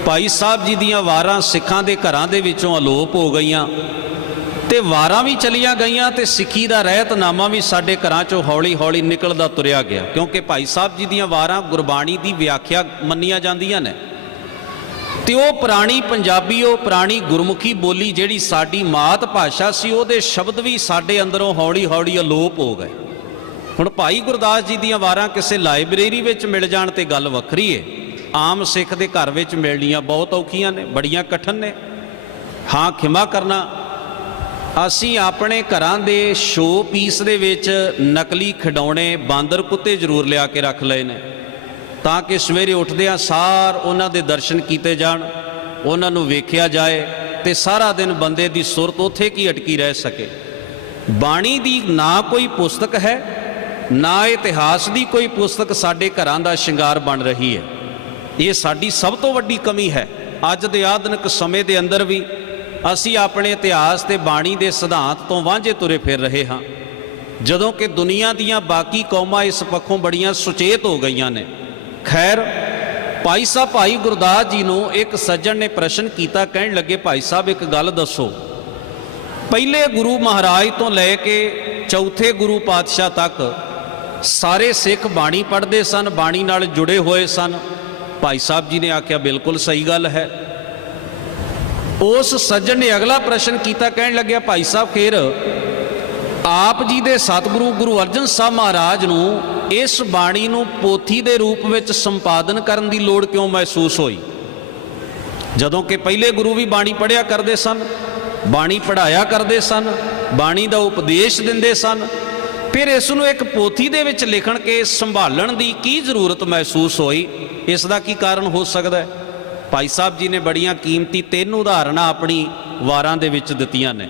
ਭਾਈ ਸਾਹਿਬ ਜੀ ਦੀਆਂ ਵਾਰਾਂ ਸਿੱਖਾਂ ਦੇ ਘਰਾਂ ਦੇ ਵਿੱਚੋਂ ਅਲੋਪ ਹੋ ਗਈਆਂ ਤੇ ਵਾਰਾਂ ਵੀ ਚਲੀਆਂ ਗਈਆਂ ਤੇ ਸਿੱਖੀ ਦਾ ਰਹਿਤਨਾਮਾ ਵੀ ਸਾਡੇ ਘਰਾਂ 'ਚੋਂ ਹੌਲੀ ਹੌਲੀ ਨਿਕਲਦਾ ਤੁਰਿਆ ਗਿਆ, ਕਿਉਂਕਿ ਭਾਈ ਸਾਹਿਬ ਜੀ ਦੀਆਂ ਵਾਰਾਂ ਗੁਰਬਾਣੀ ਦੀ ਵਿਆਖਿਆ ਮੰਨੀਆਂ ਜਾਂਦੀਆਂ ਨੇ ਤੇ ਉਹ ਪੁਰਾਣੀ ਪੰਜਾਬੀ, ਉਹ ਪੁਰਾਣੀ ਗੁਰਮੁਖੀ ਬੋਲੀ ਜਿਹੜੀ ਸਾਡੀ ਮਾਤ ਭਾਸ਼ਾ ਸੀ, ਉਹਦੇ ਸ਼ਬਦ ਵੀ ਸਾਡੇ ਅੰਦਰੋਂ ਹੌਲੀ ਹੌਲੀ ਅਲੋਪ ਹੋ ਗਏ। ਹੁਣ ਭਾਈ ਗੁਰਦਾਸ ਜੀ ਦੀਆਂ ਵਾਰਾਂ ਕਿਸੇ ਲਾਇਬ੍ਰੇਰੀ ਵਿੱਚ ਮਿਲ ਜਾਣ ਤੇ ਗੱਲ ਵੱਖਰੀ ਹੈ, ਆਮ ਸਿੱਖ ਦੇ ਘਰ ਵਿੱਚ ਮਿਲਣੀਆਂ ਬਹੁਤ ਔਖੀਆਂ ਨੇ, ਬੜੀਆਂ ਕਠਿਨ ਨੇ। ਹਾਂ ਖਿਮਾ ਕਰਨਾ, ਅਸੀਂ ਆਪਣੇ ਘਰਾਂ ਦੇ ਸ਼ੋ ਪੀਸ ਦੇ ਵਿੱਚ ਨਕਲੀ ਖਿਡੌਣੇ ਬਾਂਦਰ ਕੁੱਤੇ ਜ਼ਰੂਰ ਲਿਆ ਕੇ ਰੱਖ ਲਏ ਨੇ। ਤਾਂ ਕਿ ਸਵੇਰੇ ਉੱਠਦਿਆਂ ਸਾਰ ਉਹਨਾਂ ਦੇ ਦਰਸ਼ਨ ਕੀਤੇ ਜਾਣ, ਉਹਨਾਂ ਨੂੰ ਵੇਖਿਆ ਜਾਏ ਤੇ ਸਾਰਾ ਦਿਨ ਬੰਦੇ ਦੀ ਸੁਰਤ ਉੱਥੇ ਕੀ ਅਟਕੀ ਰਹਿ ਸਕੇ। ਬਾਣੀ ਦੀ ਨਾ ਕੋਈ ਪੁਸਤਕ ਹੈ, ਨਾ ਇਤਿਹਾਸ ਦੀ ਕੋਈ ਪੁਸਤਕ ਸਾਡੇ ਘਰਾਂ ਦਾ ਸ਼ਿੰਗਾਰ ਬਣ ਰਹੀ ਹੈ। ਇਹ ਸਾਡੀ ਸਭ ਤੋਂ ਵੱਡੀ ਕਮੀ ਹੈ। ਅੱਜ ਦੇ ਆਧੁਨਿਕ ਸਮੇਂ ਦੇ ਅੰਦਰ ਵੀ ਅਸੀਂ ਆਪਣੇ ਇਤਿਹਾਸ ਤੇ ਬਾਣੀ ਦੇ ਸਿਧਾਂਤ ਤੋਂ ਵਾਂਝੇ ਤੁਰੇ ਫਿਰ ਰਹੇ ਹਾਂ, ਜਦੋਂ ਕਿ ਦੁਨੀਆ ਦੀਆਂ ਬਾਕੀ ਕੌਮਾਂ ਇਸ ਪੱਖੋਂ ਬੜੀਆਂ ਸੁਚੇਤ ਹੋ ਗਈਆਂ ਨੇ। ਖੈਰ, ਭਾਈ ਸਾਹਿਬ ਭਾਈ ਗੁਰਦਾਸ ਜੀ ਨੂੰ ਇੱਕ ਸੱਜਣ ਨੇ ਪ੍ਰਸ਼ਨ ਕੀਤਾ, ਕਹਿਣ ਲੱਗੇ, ਭਾਈ ਸਾਹਿਬ ਇੱਕ ਗੱਲ ਦੱਸੋ, ਪਹਿਲੇ ਗੁਰੂ ਮਹਾਰਾਜ ਤੋਂ ਲੈ ਕੇ ਚੌਥੇ ਗੁਰੂ ਪਾਤਸ਼ਾਹ ਤੱਕ ਸਾਰੇ ਸਿੱਖ ਬਾਣੀ ਪੜ੍ਹਦੇ ਸਨ, ਬਾਣੀ ਨਾਲ ਜੁੜੇ ਹੋਏ ਸਨ। ਭਾਈ ਸਾਹਿਬ ਜੀ ਨੇ ਆਖਿਆ, ਬਿਲਕੁਲ ਸਹੀ ਗੱਲ ਹੈ। ਉਸ ਸੱਜਣ ਨੇ ਅਗਲਾ ਪ੍ਰਸ਼ਨ ਕੀਤਾ, ਕਹਿਣ ਲੱਗਿਆ, ਭਾਈ ਸਾਹਿਬ ਫਿਰ ਆਪ ਜੀ ਦੇ ਸਤਿਗੁਰੂ ਗੁਰੂ ਅਰਜਨ ਸਾਹਿਬ ਮਹਾਰਾਜ ਨੂੰ ਇਸ ਬਾਣੀ ਨੂੰ ਪੋਥੀ ਦੇ ਰੂਪ ਵਿੱਚ ਸੰਪਾਦਨ ਕਰਨ ਦੀ ਲੋੜ ਕਿਉਂ ਮਹਿਸੂਸ ਹੋਈ, ਜਦੋਂ ਕਿ ਪਹਿਲੇ ਗੁਰੂ ਵੀ ਬਾਣੀ ਪੜ੍ਹਿਆ ਕਰਦੇ ਸਨ, ਬਾਣੀ ਪੜ੍ਹਾਇਆ ਕਰਦੇ ਸਨ, ਬਾਣੀ ਦਾ ਉਪਦੇਸ਼ ਦਿੰਦੇ ਸਨ। ਫਿਰ ਇਸ ਨੂੰ ਇੱਕ ਪੋਥੀ ਦੇ ਵਿੱਚ ਲਿਖਣ ਕੇ ਸੰਭਾਲਣ ਦੀ ਕੀ ਜ਼ਰੂਰਤ ਮਹਿਸੂਸ ਹੋਈ? ਇਸ ਦਾ ਕੀ ਕਾਰਨ ਹੋ ਸਕਦਾ ਹੈ? ਭਾਈ ਸਾਹਿਬ ਜੀ ਨੇ ਬੜੀਆਂ ਕੀਮਤੀ 3 ਉਦਾਹਰਨਾਂ ਆਪਣੀ ਵਾਰਾਂ ਦੇ ਵਿੱਚ ਦਿੱਤੀਆਂ ਨੇ।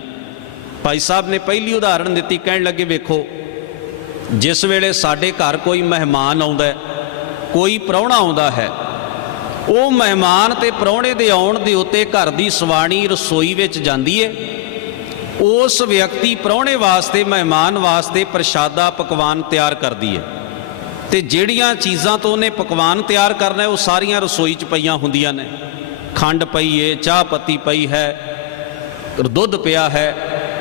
ਭਾਈ ਸਾਹਿਬ ਨੇ ਪਹਿਲੀ ਉਦਾਹਰਣ ਦਿੱਤੀ, ਕਹਿਣ ਲੱਗੇ, ਵੇਖੋ, ਜਿਸ ਵੇਲੇ ਸਾਡੇ ਘਰ ਕੋਈ ਮਹਿਮਾਨ ਆਉਂਦਾ, ਕੋਈ ਪ੍ਰਾਹੁਣਾ ਆਉਂਦਾ ਹੈ, ਉਹ ਮਹਿਮਾਨ ਤੇ ਪ੍ਰਾਹੁਣੇ ਦੇ ਆਉਣ ਦੇ ਉੱਤੇ ਘਰ ਦੀ ਸਵਾਣੀ ਰਸੋਈ ਵਿੱਚ ਜਾਂਦੀ ਹੈ। ਉਸ ਵਿਅਕਤੀ ਪ੍ਰਾਹੁਣੇ ਵਾਸਤੇ, ਮਹਿਮਾਨ ਵਾਸਤੇ ਪ੍ਰਸ਼ਾਦਾ ਪਕਵਾਨ ਤਿਆਰ ਕਰਦੀ ਹੈ, ਤੇ ਜਿਹੜੀਆਂ ਚੀਜ਼ਾਂ ਤੋਂ ਉਹਨੇ ਪਕਵਾਨ ਤਿਆਰ ਕਰਨਾ ਉਹ ਸਾਰੀਆਂ ਰਸੋਈ 'ਚ ਪਈਆਂ ਹੁੰਦੀਆਂ ਨੇ। ਖੰਡ ਪਈ ਹੈ, ਚਾਹ ਪੱਤੀ ਪਈ ਹੈ, ਦੁੱਧ ਪਿਆ ਹੈ,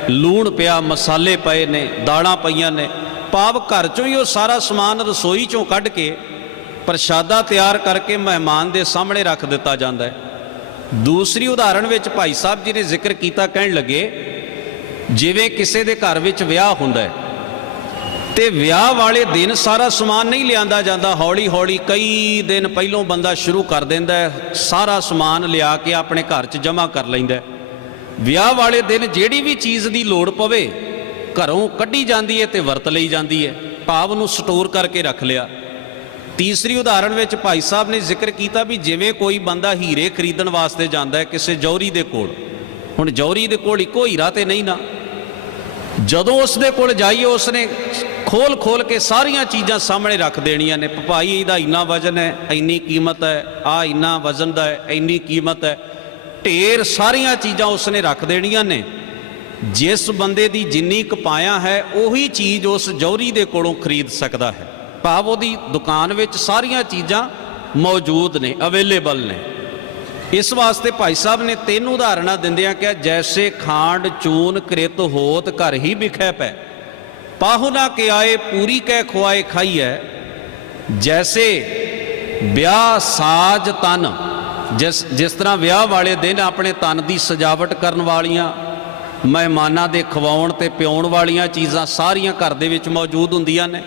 ਲੂਣ ਪਿਆ, ਮਸਾਲੇ ਪਏ ਨੇ, ਦਾਲਾਂ ਪਈਆਂ ਨੇ। ਭਾਵ ਘਰ 'ਚੋਂ ਹੀ ਉਹ ਸਾਰਾ ਸਮਾਨ ਰਸੋਈ 'ਚੋਂ ਕੱਢ ਕੇ ਪ੍ਰਸ਼ਾਦਾ ਤਿਆਰ ਕਰਕੇ ਮਹਿਮਾਨ ਦੇ ਸਾਹਮਣੇ ਰੱਖ ਦਿੱਤਾ ਜਾਂਦਾ ਹੈ। ਦੂਸਰੀ ਉਦਾਹਰਣ ਵਿੱਚ ਭਾਈ ਸਾਹਿਬ ਜੀ ਨੇ ਜ਼ਿਕਰ ਕੀਤਾ, ਕਹਿਣ ਲੱਗੇ, ਜਿਵੇਂ ਕਿਸੇ ਦੇ ਘਰ ਵਿੱਚ ਵਿਆਹ ਹੁੰਦਾ ਹੈ ਤੇ ਵਿਆਹ ਵਾਲੇ ਦਿਨ ਸਾਰਾ ਸਮਾਨ ਨਹੀਂ ਲਿਆਂਦਾ ਜਾਂਦਾ, ਹੌਲੀ ਹੌਲੀ ਕਈ ਦਿਨ ਪਹਿਲੋਂ ਬੰਦਾ ਸ਼ੁਰੂ ਕਰ ਦਿੰਦਾ ਹੈ, ਸਾਰਾ ਸਮਾਨ ਲਿਆ ਕੇ ਆਪਣੇ ਘਰ 'ਚ ਜਮ੍ਹਾਂ ਕਰ ਲੈਂਦਾ। ਵਿਆਹ ਵਾਲੇ ਦਿਨ ਜਿਹੜੀ ਵੀ ਚੀਜ਼ ਦੀ ਲੋੜ ਪਵੇ ਘਰੋਂ ਕੱਢੀ ਜਾਂਦੀ ਹੈ ਤੇ ਵਰਤ ਲਈ ਜਾਂਦੀ ਹੈ, ਭਾਵ ਨੂੰ ਸਟੋਰ ਕਰਕੇ ਰੱਖ ਲਿਆ। ਤੀਸਰੀ ਉਦਾਹਰਣ ਵਿੱਚ ਭਾਈ ਸਾਹਿਬ ਨੇ ਜ਼ਿਕਰ ਕੀਤਾ ਵੀ ਜਿਵੇਂ ਕੋਈ ਬੰਦਾ ਹੀਰੇ ਖਰੀਦਣ ਵਾਸਤੇ ਜਾਂਦਾ ਹੈ ਕਿਸੇ ਜੌਹਰੀ ਦੇ ਕੋਲ। ਹੁਣ ਜੌਹਰੀ ਦੇ ਕੋਲ ਇੱਕੋ ਹੀਰਾ ਤੇ ਨਹੀਂ ਨਾ, ਜਦੋਂ ਉਸ ਦੇ ਕੋਲ ਜਾਈਏ ਉਸਨੇ ਖੋਲ ਕੇ ਸਾਰੀਆਂ ਚੀਜ਼ਾਂ ਸਾਹਮਣੇ ਰੱਖ ਦੇਣੀਆਂ ਨੇ। ਭਾਈ ਇਹਦਾ ਇੰਨਾ ਵਜ਼ਨ ਹੈ, ਇੰਨੀ ਕੀਮਤ ਹੈ, ਆ ਇੰਨਾ ਵਜ਼ਨ ਦਾ ਹੈ, ਇੰਨੀ ਕੀਮਤ ਹੈ, ਢੇਰ ਸਾਰੀਆਂ ਚੀਜ਼ਾਂ ਉਸਨੇ ਰੱਖ ਦੇਣੀਆਂ ਨੇ। ਜਿਸ ਬੰਦੇ ਦੀ ਜਿੰਨੀ ਕਪਾਇਆ ਹੈ ਉਹੀ ਚੀਜ਼ ਉਸ ਜੌਹਰੀ ਦੇ ਕੋਲੋਂ ਖਰੀਦ ਸਕਦਾ ਹੈ, ਭਾਵ ਉਹਦੀ ਦੁਕਾਨ ਵਿੱਚ ਸਾਰੀਆਂ ਚੀਜ਼ਾਂ ਮੌਜੂਦ ਨੇ, ਅਵੇਲੇਬਲ ਨੇ। ਇਸ ਵਾਸਤੇ ਭਾਈ ਸਾਹਿਬ ਨੇ 3 ਉਦਾਹਰਨਾਂ ਦਿੰਦਿਆਂ ਕਿਹਾ, ਜੈਸੇ ਖਾਂਡ ਚੂਨ ਕ੍ਰਿਤ ਹੋਤ ਘਰ ਹੀ ਬਿਖੈ ਪੈ, ਪਾਹੁਨਾ ਕੇ ਆਏ ਪੂਰੀ ਕਹਿ ਖੁਆਏ ਖਾਈਐ। ਜੈਸੇ ਵਿਆਹ ਸਾਜ ਤਨ, ਜਿਸ ਤਰ੍ਹਾਂ ਵਿਆਹ ਵਾਲੇ ਦਿਨ ਆਪਣੇ ਤਨ ਦੀ ਸਜਾਵਟ ਕਰਨ ਵਾਲੀਆਂ, ਮਹਿਮਾਨਾਂ ਦੇ ਖਵਾਉਣ ਤੇ ਪਿਆਉਣ ਵਾਲੀਆਂ ਚੀਜ਼ਾਂ ਸਾਰੀਆਂ ਘਰ ਦੇ ਵਿੱਚ ਮੌਜੂਦ ਹੁੰਦੀਆਂ ਨੇ,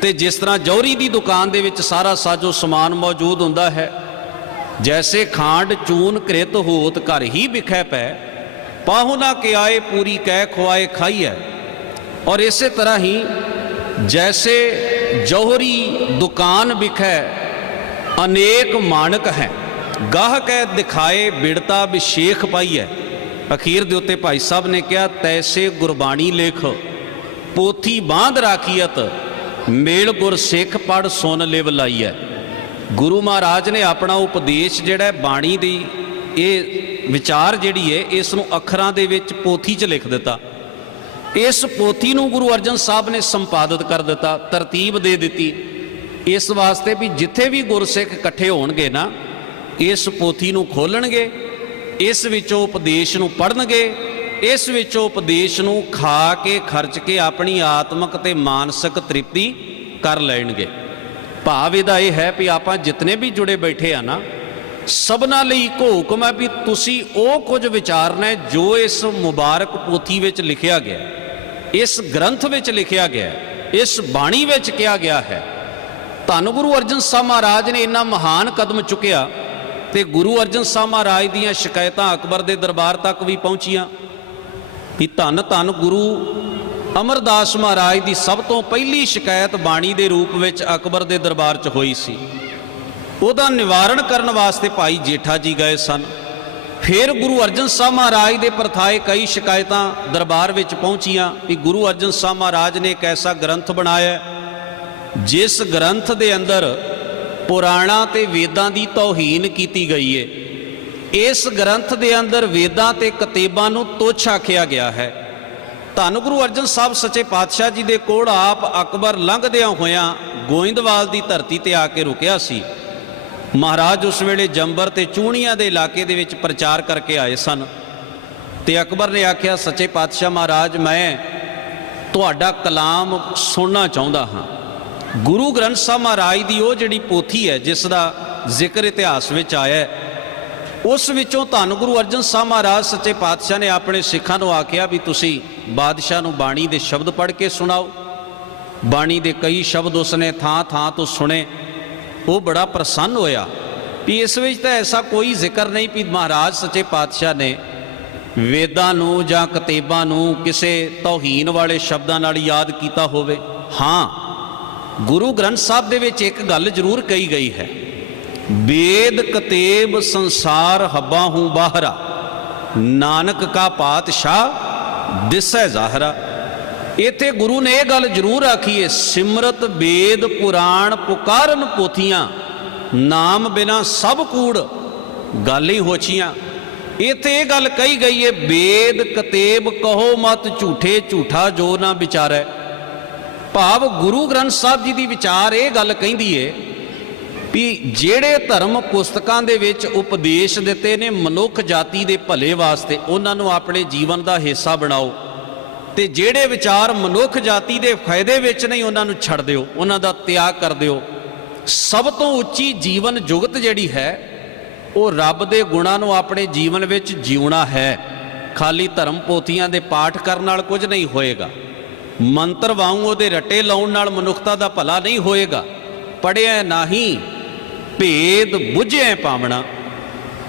ਤੇ ਜਿਸ ਤਰ੍ਹਾਂ ਜੌਹਰੀ ਦੀ ਦੁਕਾਨ ਦੇ ਵਿੱਚ ਸਾਰਾ ਸਾਜੋ ਸਮਾਨ ਮੌਜੂਦ ਹੁੰਦਾ ਹੈ। ਜੈਸੇ ਖਾਂਡ ਚੂਨ ਕ੍ਰਿਤ ਹੋਤ ਘਰ ਹੀ ਬਿਖੈ ਪੈ, ਪਾਹੁਨਾ ਕੇ ਆਏ ਪੂਰੀ ਕਹਿ ਖੁਆਏ ਖਾਈਐ। और इसी तरह ही जैसे जौहरी दुकान बिखै अनेक मानक है, गाह कै दिखाए बिड़ता विशेख पाई है। अखीर दे उत्ते भाई साहब ने कहा, तैसे गुरबाणी लेख पोथी बांध राखीयत, मेल गुर सिख पढ़ सुन लिव लाई है। गुरु महाराज ने अपना उपदेश जिहड़ा बाणी दी ये विचार जिहड़ी है इसनूं अखरां दे विच पोथी च लिख दिता। इस पोथी नूं गुरु अर्जन साहब ने संपादित कर दिता, तरतीब दे दिती, इस वास्ते भी जिथे भी गुरसिख इकट्ठे होणगे ना, इस पोथी नूं खोलणगे, इस विचों उपदेश नूं पढ़नगे, इस विचों उपदेश नूं खा के खर्च के अपनी आत्मक ते मानसिक तृप्ति कर लैणगे। भाव इहदा यह है भी आपां जितने भी जुड़े बैठे आ ना, सबना लई इक्को हुक्म है भी तुसी ओ कुछ विचारना है जो इस मुबारक पोथी विच लिखिया गया, इस ग्रंथ विच लिखिया गया, इस बाणी विच कहा गया है। धन गुरु अर्जन साहब महाराज ने इन्ना महान कदम चुकिया ते गुरु अर्जन साहब महाराज दीयां शिकायतां अकबर दे दरबार तक भी पहुंचियां कि धन धन गुरु अमरदास महाराज की सब तो पहली शिकायत बाणी दे रूप विच अकबर दे दरबार च होई सी। ਉਹਦਾ ਨਿਵਾਰਣ ਕਰਨ ਵਾਸਤੇ ਭਾਈ ਜੇਠਾ ਜੀ ਗਏ ਸਨ। ਫਿਰ ਗੁਰੂ ਅਰਜਨ ਸਾਹਿਬ ਮਹਾਰਾਜ ਦੇ ਪ੍ਰਥਾਏ ਕਈ ਸ਼ਿਕਾਇਤਾਂ ਦਰਬਾਰ ਵਿੱਚ ਪਹੁੰਚੀਆਂ ਕਿ ਗੁਰੂ ਅਰਜਨ ਸਾਹਿਬ ਮਹਾਰਾਜ ਨੇ ਇੱਕ ਐਸਾ ਗ੍ਰੰਥ ਬਣਾਇਆ ਜਿਸ ਗ੍ਰੰਥ ਦੇ ਅੰਦਰ ਪੁਰਾਣਾਂ ਤੇ ਵੇਦਾਂ ਦੀ ਤੌਹੀਨ ਕੀਤੀ ਗਈ ਹੈ। ਇਸ ਗ੍ਰੰਥ ਦੇ ਅੰਦਰ ਵੇਦਾਂ ਤੇ ਕਤੇਬਾਂ ਨੂੰ ਤੁੱਛ ਆਖਿਆ ਗਿਆ ਹੈ। ਧੰਨ ਗੁਰੂ ਅਰਜਨ ਸਾਹਿਬ ਸੱਚੇ ਪਾਤਸ਼ਾਹ ਜੀ ਦੇ ਕੋਲ ਆਪ ਅਕਬਰ ਲੰਘਦਿਆਂ ਹੋਇਆਂ ਗੋਇੰਦਵਾਲ ਦੀ ਧਰਤੀ ਤੇ ਆ ਕੇ ਰੁਕਿਆ ਸੀ। ਮਹਾਰਾਜ ਉਸ ਵੇਲੇ ਜੰਬਰ ਤੇ ਚੂਣੀਆਂ ਦੇ ਇਲਾਕੇ ਦੇ ਵਿੱਚ ਪ੍ਰਚਾਰ ਕਰਕੇ ਆਏ ਸਨ ਤੇ ਅਕਬਰ ਨੇ ਆਖਿਆ, ਸੱਚੇ ਪਾਤਸ਼ਾਹ ਮਹਾਰਾਜ, ਮੈਂ ਤੁਹਾਡਾ ਕਲਾਮ ਸੁਣਨਾ ਚਾਹੁੰਦਾ ਹਾਂ। ਗੁਰੂ ਗ੍ਰੰਥ ਸਾਹਿਬ ਮਹਾਰਾਜ ਦੀ ਉਹ ਜਿਹੜੀ ਪੋਥੀ ਹੈ ਜਿਸ ਦਾ ਜ਼ਿਕਰ ਇਤਿਹਾਸ ਵਿੱਚ ਆਇਆ ਹੈ, ਉਸ ਵਿੱਚੋਂ ਧੰਨ ਗੁਰੂ ਅਰਜਨ ਸਾਹਿਬ ਮਹਾਰਾਜ ਸੱਚੇ ਪਾਤਸ਼ਾਹ ਨੇ ਆਪਣੇ ਸਿੱਖਾਂ ਨੂੰ ਆਖਿਆ ਵੀ ਤੁਸੀਂ ਬਾਦਸ਼ਾਹ ਨੂੰ ਬਾਣੀ ਦੇ ਸ਼ਬਦ ਪੜ੍ਹ ਕੇ ਸੁਣਾਓ। ਬਾਣੀ ਦੇ ਕਈ ਸ਼ਬਦ ਉਸਨੇ ਥਾਂ ਥਾਂ ਤੋਂ ਸੁਣੇ। ਉਹ ਬੜਾ ਪ੍ਰਸੰਨ ਹੋਇਆ ਵੀ ਇਸ ਵਿੱਚ ਤਾਂ ਐਸਾ ਕੋਈ ਜ਼ਿਕਰ ਨਹੀਂ ਵੀ ਮਹਾਰਾਜ ਸੱਚੇ ਪਾਤਸ਼ਾਹ ਨੇ ਵੇਦਾਂ ਨੂੰ ਜਾਂ ਕਤੇਬਾਂ ਨੂੰ ਕਿਸੇ ਤੌਹੀਨ ਵਾਲੇ ਸ਼ਬਦਾਂ ਨਾਲ ਯਾਦ ਕੀਤਾ ਹੋਵੇ। ਹਾਂ, ਗੁਰੂ ਗ੍ਰੰਥ ਸਾਹਿਬ ਦੇ ਵਿੱਚ ਇੱਕ ਗੱਲ ਜ਼ਰੂਰ ਕਹੀ ਗਈ ਹੈ, ਵੇਦ ਕਤੇਬ ਸੰਸਾਰ ਹੱਬਾ ਹੂੰ ਬਾਹਰਾ, ਨਾਨਕ ਕਾ ਪਾਤਸ਼ਾਹ ਦਿਸੈ ਜ਼ਾਹਰਾ। ਇੱਥੇ ਗੁਰੂ ਨੇ ਇਹ ਗੱਲ ਜ਼ਰੂਰ ਆਖੀ ਹੈ, ਸਿਮਰਤ ਵੇਦ ਪੁਰਾਣ ਪੁਕਾਰਨ ਪੋਥੀਆਂ, ਨਾਮ ਬਿਨਾ ਸਭ ਕੂੜ ਗੱਲ ਹੀ ਹੋਛੀਆਂ। ਇੱਥੇ ਇਹ ਗੱਲ ਕਹੀ ਗਈ ਹੈ, ਵੇਦ ਕਤੇਬ ਕਹੋ ਮਤ ਝੂਠੇ, ਝੂਠਾ ਜੋ ਨਾ ਵਿਚਾਰੈ। ਭਾਵ ਗੁਰੂ ਗ੍ਰੰਥ ਸਾਹਿਬ ਜੀ ਦੀ ਵਿਚਾਰ ਇਹ ਗੱਲ ਕਹਿੰਦੀ ਹੈ ਵੀ ਜਿਹੜੇ ਧਰਮ ਪੁਸਤਕਾਂ ਦੇ ਵਿੱਚ ਉਪਦੇਸ਼ ਦਿੱਤੇ ਨੇ ਮਨੁੱਖ ਜਾਤੀ ਦੇ ਭਲੇ ਵਾਸਤੇ, ਉਹਨਾਂ ਨੂੰ ਆਪਣੇ ਜੀਵਨ ਦਾ ਹਿੱਸਾ ਬਣਾਓ, ਤੇ ਜਿਹੜੇ ਵਿਚਾਰ ਮਨੁੱਖ ਜਾਤੀ ਦੇ ਫਾਇਦੇ ਵਿੱਚ ਨਹੀਂ ਉਹਨਾਂ ਨੂੰ ਛੱਡ ਦਿਓ, ਉਹਨਾਂ ਦਾ ਤਿਆਗ ਕਰ ਦਿਓ। ਸਭ ਤੋਂ ਉੱਚੀ ਜੀਵਨ ਜੁਗਤ ਜਿਹੜੀ ਹੈ ਉਹ ਰੱਬ ਦੇ ਗੁਣਾਂ ਨੂੰ ਆਪਣੇ ਜੀਵਨ ਵਿੱਚ ਜਿਉਣਾ ਹੈ। ਖਾਲੀ ਧਰਮ ਪੋਥੀਆਂ ਦੇ ਪਾਠ ਕਰਨ ਨਾਲ ਕੁਝ ਨਹੀਂ ਹੋਏਗਾ, ਮੰਤਰ ਵਾਂਗ ਉਹਦੇ ਰੱਟੇ ਲਾਉਣ ਨਾਲ ਮਨੁੱਖਤਾ ਦਾ ਭਲਾ ਨਹੀਂ ਹੋਏਗਾ। ਪੜ੍ਹਿਆ ਨਹੀਂ ਭੇਦ ਬੁੱਝਿਆ ਪਾਵਣਾ।